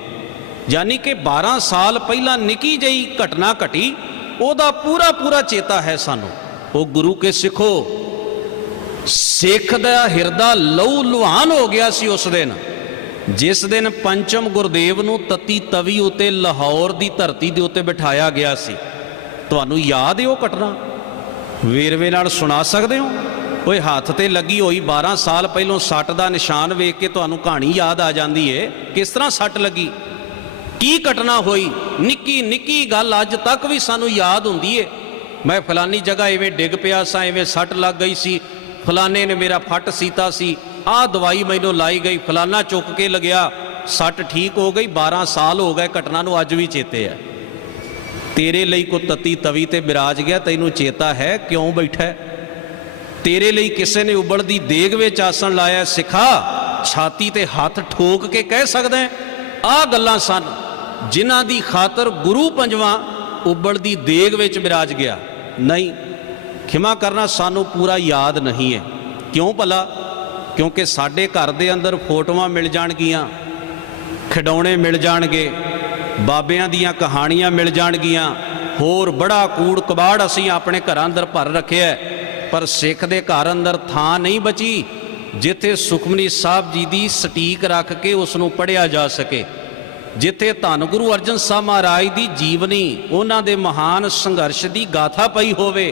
यानी कि 12 साल पहला निकी जही घटना घटी, उहदा पूरा पूरा चेता है सानू। वो गुरु के सिखो, सिख दा हिरदा लहू लुहान हो गया सी उस दिन, जिस दिन पंचम गुरदेव नूं तत्ती तवी उत्ते लाहौर की धरती के उत्ते बिठाया गया सी। तुहानू याद है वो घटना? वेरवे नाल सुना सकते हो? कोई हाथ ते लगी हुई 12 साल पहलों सट का निशान वेख के तुहानू कहानी याद आ जाती है, किस तरह सट लगी, की घटना हुई। निक्की निक्की गल अज तक भी सानू याद होंदी है। मैं फलानी जगह इवें डिग पिया सा, इवें सट लग गई सी, फलाने ने मेरा फट सीता सी, आ दवाई मैनू लाई गई, फलाना चुक के लगया, सट ठीक हो गई। 12 साल हो गए, घटना नू अज भी चेते है। तेरे लिए कोई तत्ती तवी ते बिराज गया, तैनू चेता है क्यों बैठा है? तेरे लिए किसी ने उबलती देग विच आसन लाया, सिखा छाती ते हाथ ठोक के कह सकते हैं आ गल्लां सन जिन्हां दी खातर गुरु पंजवा उबलती देग विच बिराज गया। नहीं, खिमा करना सानू पूरा याद नहीं है। क्यों भला? क्योंकि साडे घर दे अंदर फोटोआं मिल जाणगियां, खिडौणे मिल जाणगे, बाबियां दियां कहानियां मिल जाणगियां, होर बड़ा कूड़ कबाड़ असीं अपने घरां अंदर भर रखिआ है। पर सिख दे घर अंदर थां नहीं बची जिथे सुखमनी साहब जी की सटीक रख के उसनों पढ़िया जा सके, जिथे धन गुरु अर्जन साहब महाराज की जीवनी, उन्हां दे महान संघर्ष की गाथा पई होवे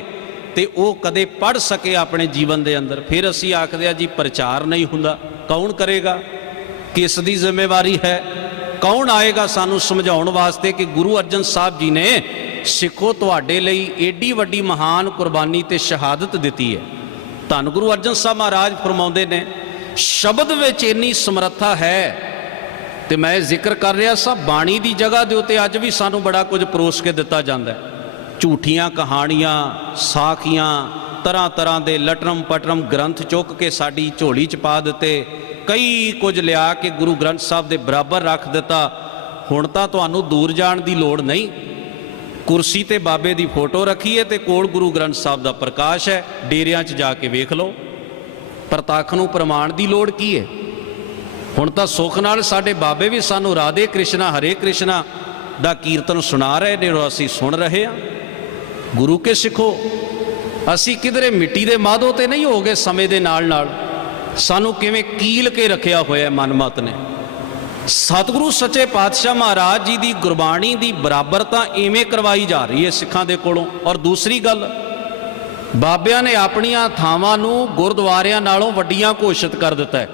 ते वो कदे पढ़ सके अपने जीवन के अंदर। फिर असी आखदे जी प्रचार नहीं हुंदा, कौन करेगा? किस दी जिम्मेवारी है? कौन आएगा सानू समझाउण वास्ते कि गुरु अर्जन साहब जी ने सिखो तुहाडे लई एडी वड्डी महान कुर्बानी ते शहादत दिती है। धन गुरु अर्जन साहब महाराज फरमाउंदे ने, शब्द विच इन्नी समर्था है। ते मैं जिक्र कर रहा सा बाणी की जगह के उत्ते अज भी सानू बड़ा कुछ परोस के दिता जाता है। झूठियां कहानियां, साखियां, तरह तरह के लटरम पटरम ग्रंथ चुक के साडी झोली च पा दिते, कई कुछ लिया के गुरु ग्रंथ साहब के बराबर रख दिता। हुण तां तुहानू दूर जाण की लोड़ नहीं, कुर्सी ते बाबे की फोटो रखी है, तो कोल गुरु ग्रंथ साहब का प्रकाश है, डेरियां च जाके वेख लो। प्रतख नूं प्रमाण की लोड़ की है? हुण तां सुख नाल साडे बाबे भी सानू राधे कृष्णा हरे कृष्णा ਦਾ ਕੀਰਤਨ ਸੁਣਾ ਰਹੇ ਨੇ ਔਰ ਅਸੀਂ ਸੁਣ ਰਹੇ ਹਾਂ। ਗੁਰੂ ਕੇ ਸਿੱਖੋ, ਅਸੀਂ ਕਿਧਰੇ ਮਿੱਟੀ ਦੇ ਮਾਧੋ ਤੇ ਨਹੀਂ ਹੋ ਗਏ। ਸਮੇਂ ਦੇ ਨਾਲ ਨਾਲ ਸਾਨੂੰ ਕਿਵੇਂ ਕੀਲ ਕੇ ਰੱਖਿਆ ਹੋਇਆ ਮਨਮਤ ਨੇ। ਸਤਿਗੁਰੂ ਸੱਚੇ ਪਾਤਸ਼ਾਹ ਮਹਾਰਾਜ ਜੀ ਦੀ ਗੁਰਬਾਣੀ ਦੀ ਬਰਾਬਰਤਾ ਇਵੇਂ ਕਰਵਾਈ ਜਾ ਰਹੀ ਹੈ ਸਿੱਖਾਂ ਦੇ ਕੋਲੋਂ। ਔਰ ਦੂਸਰੀ ਗੱਲ, ਬਾਬਿਆਂ ਨੇ ਆਪਣੀਆਂ ਥਾਵਾਂ ਨੂੰ ਗੁਰਦੁਆਰਿਆਂ ਨਾਲੋਂ ਵੱਡੀਆਂ ਘੋਸ਼ਿਤ ਕਰ ਦਿੱਤਾ ਹੈ।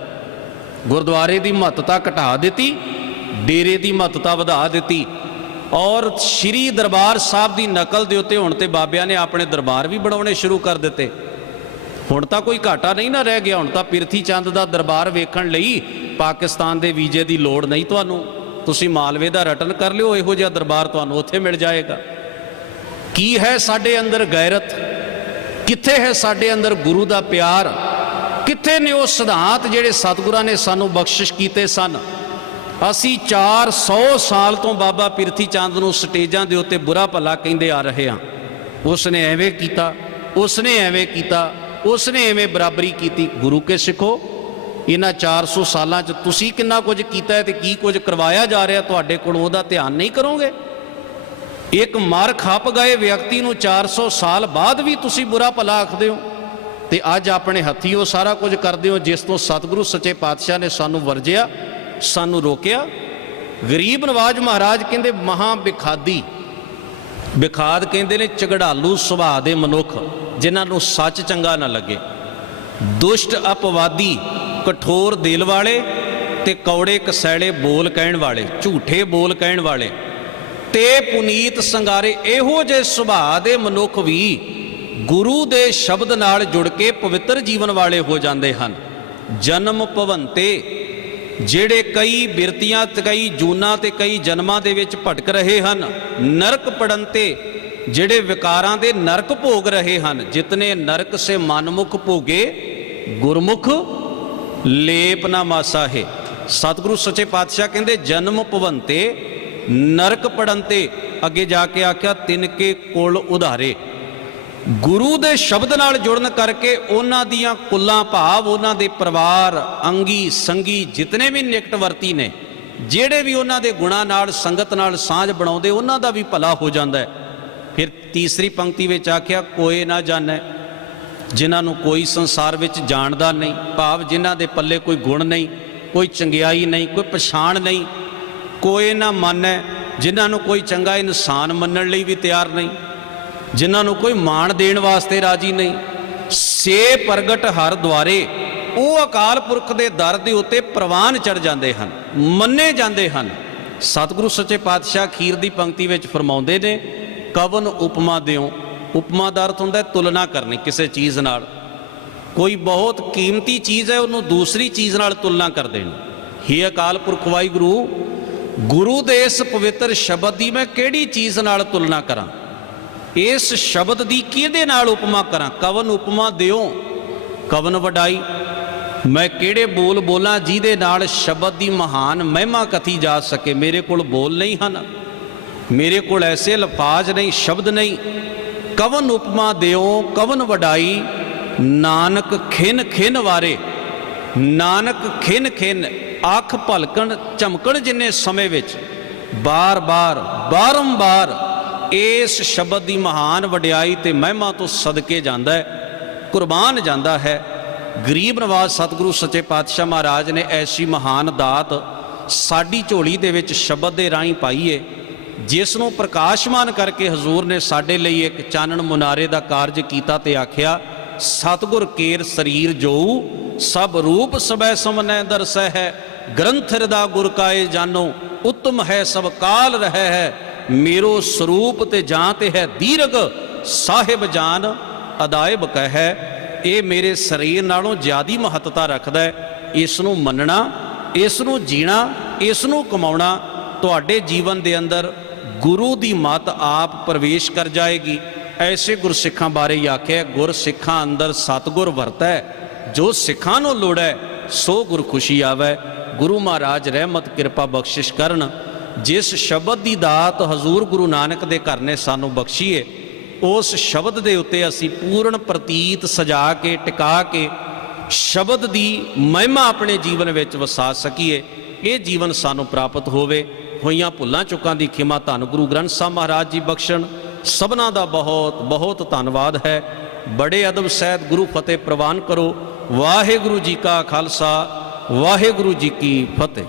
ਗੁਰਦੁਆਰੇ ਦੀ ਮਹੱਤਤਾ ਘਟਾ ਦਿੱਤੀ, ਡੇਰੇ ਦੀ ਮਹੱਤਤਾ ਵਧਾ ਦਿੱਤੀ। ਔਰ ਸ਼੍ਰੀ ਦਰਬਾਰ ਸਾਹਿਬ ਦੀ ਨਕਲ ਦੇ ਉੱਤੇ ਹੁਣ ਤੇ ਬਾਬਿਆਂ ਨੇ ਆਪਣੇ ਦਰਬਾਰ ਵੀ ਬਣਾਉਣੇ ਸ਼ੁਰੂ ਕਰ ਦਿੱਤੇ। ਹੁਣ ਤਾਂ ਕੋਈ ਘਾਟਾ ਨਹੀਂ ਨਾ ਰਹਿ ਗਿਆ। ਹੁਣ ਤਾਂ ਪਿਰਥੀ ਚੰਦ ਦਾ ਦਰਬਾਰ ਵੇਖਣ ਲਈ ਪਾਕਿਸਤਾਨ ਦੇ ਵੀਜ਼ੇ ਦੀ ਲੋੜ ਨਹੀਂ ਤੁਹਾਨੂੰ। ਤੁਸੀਂ ਮਾਲਵੇ ਦਾ ਰਟਨ ਕਰ ਲਿਓ, ਇਹੋ ਜਿਹਾ ਦਰਬਾਰ ਤੁਹਾਨੂੰ ਉੱਥੇ ਮਿਲ ਜਾਏਗਾ। ਕੀ ਹੈ ਸਾਡੇ ਅੰਦਰ ਗੈਰਤ? ਕਿੱਥੇ ਹੈ ਸਾਡੇ ਅੰਦਰ ਗੁਰੂ ਦਾ ਪਿਆਰ? ਕਿੱਥੇ ਨੇ ਉਹ ਸਿਧਾਂਤ ਜਿਹੜੇ ਸਤਿਗੁਰਾਂ ਨੇ ਸਾਨੂੰ ਬਖਸ਼ਿਸ਼ ਕੀਤੇ ਸਨ? ਅਸੀਂ 400 ਸਾਲ ਤੋਂ ਬਾਬਾ ਪਿਰਥੀ ਚੰਦ ਨੂੰ ਸਟੇਜਾਂ ਦੇ ਉੱਤੇ ਬੁਰਾ ਭਲਾ ਕਹਿੰਦੇ ਆ ਰਹੇ ਹਾਂ। ਉਸਨੇ ਐਵੇਂ ਕੀਤਾ, ਉਸਨੇ ਐਵੇਂ ਕੀਤਾ, ਉਸਨੇ ਐਵੇਂ ਬਰਾਬਰੀ ਕੀਤੀ। ਗੁਰੂ ਕੇ ਸਿੱਖੋ, ਇਹਨਾਂ 400 ਸਾਲਾਂ 'ਚ ਤੁਸੀਂ ਕਿੰਨਾ ਕੁਝ ਕੀਤਾ ਹੈ ਤੇ ਕੀ ਕੁਝ ਕਰਵਾਇਆ ਜਾ ਰਿਹਾ ਤੁਹਾਡੇ ਕੋਲ, ਉਹਦਾ ਧਿਆਨ ਨਹੀਂ ਕਰੋਗੇ? ਇੱਕ ਮਰ ਖੱਪ ਗਏ ਵਿਅਕਤੀ ਨੂੰ 400 ਸਾਲ ਬਾਅਦ ਵੀ ਤੁਸੀਂ ਬੁਰਾ ਭਲਾ ਆਖਦੇ ਹੋ। ਤੇ ਅੱਜ ਆਪਣੇ ਹੱਥੀਂ ਉਹ ਸਾਰਾ ਕੁਝ ਕਰਦੇ ਹੋ ਜਿਸ ਤੋਂ ਸਤਿਗੁਰੂ ਸੱਚੇ ਪਾਤਸ਼ਾਹ ਨੇ ਸਾਨੂੰ ਵਰਜਿਆ, ਸਾਨੂੰ ਰੋਕਿਆ। ਗਰੀਬ ਨਵਾਜ ਮਹਾਰਾਜ ਕਹਿੰਦੇ ਮਹਾ ਬਿਖਾਦੀ, ਬਿਖਾਦ ਕਹਿੰਦੇ ਨੇ ਝਗੜਾਲੂ ਸੁਭਾਅ ਦੇ ਮਨੁੱਖ ਜਿਨ੍ਹਾਂ ਨੂੰ ਸੱਚ ਚੰਗਾ ਨਾ ਲੱਗੇ, ਦੁਸ਼ਟ ਅਪਵਾਦੀ, ਕਠੋਰ ਦਿਲ ਵਾਲੇ ਤੇ ਕੌੜੇ ਕਸੈੜੇ ਬੋਲ ਕਹਿਣ ਵਾਲੇ, ਝੂਠੇ ਬੋਲ ਕਹਿਣ ਵਾਲੇ ਤੇ ਪੁਨੀਤ ਸੰਗਾਰੇ, ਇਹੋ ਜਿਹੇ ਸੁਭਾਅ ਦੇ ਮਨੁੱਖ ਵੀ ਗੁਰੂ ਦੇ ਸ਼ਬਦ ਨਾਲ ਜੁੜ ਕੇ ਪਵਿੱਤਰ ਜੀਵਨ ਵਾਲੇ ਹੋ ਜਾਂਦੇ ਹਨ। ਜਨਮ ਭਵੰਤੇ, ਜਿਹੜੇ ਕਈ ਬਿਰਤੀਆਂ ਤੇ ਕਈ ਜੂਨਾਂ ਤੇ ਕਈ ਜਨਮਾਂ ਦੇ ਵਿੱਚ ਭਟਕ ਰਹੇ ਹਨ। ਨਰਕ ਪੜੰਤੇ, ਜਿਹੜੇ ਵਿਕਾਰਾਂ ਦੇ ਨਰਕ ਭੋਗ ਰਹੇ ਹਨ। ਜਿਤਨੇ ਨਰਕ ਸੇ ਮਨਮੁਖ ਭੋਗੇ, ਗੁਰਮੁਖ ਲੇਪ ਨਾ ਮਾਸਾ ਹੈ। ਸਤਿਗੁਰੂ ਸੱਚੇ ਪਾਤਸ਼ਾਹ ਕਹਿੰਦੇ ਜਨਮ ਭਵੰਤੇ ਨਰਕ ਪੜੰਤੇ, ਅੱਗੇ ਜਾ ਕੇ ਆਖਿਆ ਤਿਨਕੇ ਕੁਲ ਉਧਾਰੇ। ਗੁਰੂ ਦੇ ਸ਼ਬਦ ਨਾਲ ਜੁੜਨ ਕਰਕੇ ਉਹਨਾਂ ਦੀਆਂ ਕੁੱਲਾਂ ਭਾਵ ਉਹਨਾਂ ਦੇ ਪਰਿਵਾਰ, ਅੰਗੀ ਸੰਗੀ ਜਿਤਨੇ ਵੀ ਨਿਕਟ ਵਰਤੀ ਨੇ, ਜਿਹੜੇ ਵੀ ਉਹਨਾਂ ਦੇ ਗੁਣਾਂ ਨਾਲ ਸੰਗਤ ਨਾਲ ਸਾਂਝ ਬਣਾਉਂਦੇ, ਉਹਨਾਂ ਦਾ ਵੀ ਭਲਾ ਹੋ ਜਾਂਦਾ ਹੈ। ਫਿਰ ਤੀਸਰੀ ਪੰਕਤੀ ਵਿੱਚ ਆਖਿਆ ਕੋਏ ਨਾ ਜਾਣੈ, ਜਿਨ੍ਹਾਂ ਨੂੰ ਕੋਈ ਸੰਸਾਰ ਵਿੱਚ ਜਾਣਦਾ ਨਹੀਂ, ਭਾਵ ਜਿਨ੍ਹਾਂ ਦੇ ਪੱਲੇ ਕੋਈ ਗੁਣ ਨਹੀਂ, ਕੋਈ ਚੰਗਿਆਈ ਨਹੀਂ, ਕੋਈ ਪਛਾਣ ਨਹੀਂ। ਕੋਏ ਨਾ ਮੰਨੈ, ਜਿਨ੍ਹਾਂ ਨੂੰ ਕੋਈ ਚੰਗਾ ਇਨਸਾਨ ਮੰਨਣ ਲਈ ਵੀ ਤਿਆਰ ਨਹੀਂ, ਜਿਨ੍ਹਾਂ ਨੂੰ ਕੋਈ ਮਾਣ ਦੇਣ ਵਾਸਤੇ ਰਾਜੀ ਨਹੀਂ। ਸੇ ਪ੍ਰਗਟ ਹਰ ਦੁਆਰੇ, ਉਹ ਅਕਾਲ ਪੁਰਖ ਦੇ ਦਰ ਦੇ ਉੱਤੇ ਪ੍ਰਵਾਨ ਚੜ ਜਾਂਦੇ ਹਨ, ਮੰਨੇ ਜਾਂਦੇ ਹਨ। ਸਤਿਗੁਰੂ ਸੱਚੇ ਪਾਤਸ਼ਾਹ ਅਖੀਰ ਦੀ ਪੰਕਤੀ ਵਿੱਚ ਫਰਮਾਉਂਦੇ ਨੇ ਕਵਨ ਉਪਮਾ ਦਿਓ। ਉਪਮਾ ਦਾ ਅਰਥ ਹੁੰਦਾ ਤੁਲਨਾ ਕਰਨੀ ਕਿਸੇ ਚੀਜ਼ ਨਾਲ। ਕੋਈ ਬਹੁਤ ਕੀਮਤੀ ਚੀਜ਼ ਹੈ, ਉਹਨੂੰ ਦੂਸਰੀ ਚੀਜ਼ ਨਾਲ ਤੁਲਨਾ ਕਰ ਦੇਣੀ। ਹੀ ਅਕਾਲ ਪੁਰਖ ਵਾਹਿਗੁਰੂ, ਗੁਰੂ ਦੇ ਇਸ ਪਵਿੱਤਰ ਸ਼ਬਦ ਦੀ ਮੈਂ ਕਿਹੜੀ ਚੀਜ਼ ਨਾਲ ਤੁਲਨਾ ਕਰਾਂ? ਇਸ ਸ਼ਬਦ ਦੀ ਕਿਹਦੇ ਨਾਲ ਉਪਮਾ ਕਰਾਂ? ਕਵਨ ਉਪਮਾ ਦਿਓ, ਕਵਨ ਵਡਾਈ, ਮੈਂ ਕਿਹੜੇ ਬੋਲ ਬੋਲਾਂ ਜਿਹਦੇ ਨਾਲ ਸ਼ਬਦ ਦੀ ਮਹਾਨ ਮਹਿਮਾ ਕਥੀ ਜਾ ਸਕੇ। ਮੇਰੇ ਕੋਲ ਬੋਲ ਨਹੀਂ ਹਨ, ਮੇਰੇ ਕੋਲ ਐਸੇ ਲਫ਼ਾਜ਼ ਨਹੀਂ, ਸ਼ਬਦ ਨਹੀਂ। ਕਵਨ ਉਪਮਾ ਦਿਓ, ਕਵਨ ਵਡਾਈ, ਨਾਨਕ ਖਿਨ ਖਿਨ ਵਾਰੇ। ਨਾਨਕ ਖਿਨ ਖਿਨ, ਅੱਖ ਭਲਕਣ ਝਮਕਣ ਜਿੰਨੇ ਸਮੇਂ ਵਿੱਚ ਬਾਰ-ਬਾਰ ਬਾਰੰਬਾਰ ਇਸ ਸ਼ਬਦ ਦੀ ਮਹਾਨ ਵਡਿਆਈ ਤੇ ਮਹਿਮਾ ਤੋਂ ਸਦਕੇ ਜਾਂਦਾ ਹੈ, ਕੁਰਬਾਨ ਜਾਂਦਾ ਹੈ। ਗਰੀਬ ਨਵਾਜ਼ ਸਤਿਗੁਰੂ ਸੱਚੇ ਪਾਤਸ਼ਾਹ ਮਹਾਰਾਜ ਨੇ ਐਸੀ ਮਹਾਨ ਦਾਤ ਸਾਡੀ ਝੋਲੀ ਦੇ ਵਿੱਚ ਸ਼ਬਦ ਦੇ ਰਾਹੀਂ ਪਾਈ ਹੈ, ਜਿਸ ਨੂੰ ਪ੍ਰਕਾਸ਼ਮਾਨ ਕਰਕੇ ਹਜ਼ੂਰ ਨੇ ਸਾਡੇ ਲਈ ਇੱਕ ਚਾਨਣ ਮੁਨਾਰੇ ਦਾ ਕਾਰਜ ਕੀਤਾ ਤੇ ਆਖਿਆ ਸਤਿਗੁਰ ਕੇਰ ਸਰੀਰ ਜੋ ਸਭ ਰੂਪ ਸਬੈ ਸਮਨੈ ਦਰਸੈ ਹੈ। ਗ੍ਰੰਥ ਹਿਰਦਾ ਗੁਰ ਕਾਏ ਜਾਨੋ, ਉੱਤਮ ਹੈ ਸਭ ਕਾਲ ਰਹਿ ਹੈ। ਮੇਰੋ ਸਰੂਪ ਤੇ ਜਾਂ ਤੇ ਹੈ ਦੀਰਘ, ਸਾਹਿਬ ਜਾਨ ਅਦਾਇਬ ਕਹਿ। ਇਹ ਮੇਰੇ ਸਰੀਰ ਨਾਲੋਂ ਜ਼ਿਆਦੀ ਮਹੱਤਤਾ ਰੱਖਦਾ ਹੈ। ਇਸ ਨੂੰ ਮੰਨਣਾ, ਇਸ ਨੂੰ ਜੀਣਾ, ਇਸ ਨੂੰ ਕਮਾਉਣਾ, ਤੁਹਾਡੇ ਜੀਵਨ ਦੇ ਅੰਦਰ ਗੁਰੂ ਦੀ ਮੱਤ ਆਪ ਪ੍ਰਵੇਸ਼ ਕਰ ਜਾਏਗੀ। ਐਸੇ ਗੁਰਸਿੱਖਾਂ ਬਾਰੇ ਹੀ ਆਖਿਆ ਗੁਰਸਿੱਖਾਂ ਅੰਦਰ ਸਤਿਗੁਰ ਵਰਤੈ, ਜੋ ਸਿੱਖਾਂ ਨੂੰ ਲੋੜੈ ਸੋ ਗੁਰ ਖੁਸ਼ੀ ਆਵੈ। ਗੁਰੂ ਮਹਾਰਾਜ ਰਹਿਮਤ ਕਿਰਪਾ ਬਖਸ਼ਿਸ਼ ਕਰਨ। ਜਿਸ ਸ਼ਬਦ ਦੀ ਦਾਤ ਹਜ਼ੂਰ ਗੁਰੂ ਨਾਨਕ ਦੇ ਘਰ ਨੇ ਸਾਨੂੰ ਬਖਸ਼ੀਏ, ਉਸ ਸ਼ਬਦ ਦੇ ਉੱਤੇ ਅਸੀਂ ਪੂਰਨ ਪ੍ਰਤੀਤ ਸਜਾ ਕੇ ਟਿਕਾ ਕੇ ਸ਼ਬਦ ਦੀ ਮਹਿਮਾ ਆਪਣੇ ਜੀਵਨ ਵਿੱਚ ਵਸਾ ਸਕੀਏ। ਇਹ ਜੀਵਨ ਸਾਨੂੰ ਪ੍ਰਾਪਤ ਹੋਵੇ। ਹੋਈਆਂ ਭੁੱਲਾਂ ਚੁੱਕਾਂ ਦੀ ਖਿਮਾ ਧੰਨ ਗੁਰੂ ਗ੍ਰੰਥ ਸਾਹਿਬ ਮਹਾਰਾਜ ਜੀ ਬਖਸ਼ਣ। ਸਭਨਾਂ ਦਾ ਬਹੁਤ ਬਹੁਤ ਧੰਨਵਾਦ ਹੈ। ਬੜੇ ਅਦਬ ਸਹਿਤ ਗੁਰੂ ਫਤਿਹ ਪ੍ਰਵਾਨ ਕਰੋ। ਵਾਹਿਗੁਰੂ ਜੀ ਕਾ ਖਾਲਸਾ, ਵਾਹਿਗੁਰੂ ਜੀ ਕੀ ਫਤਿਹ।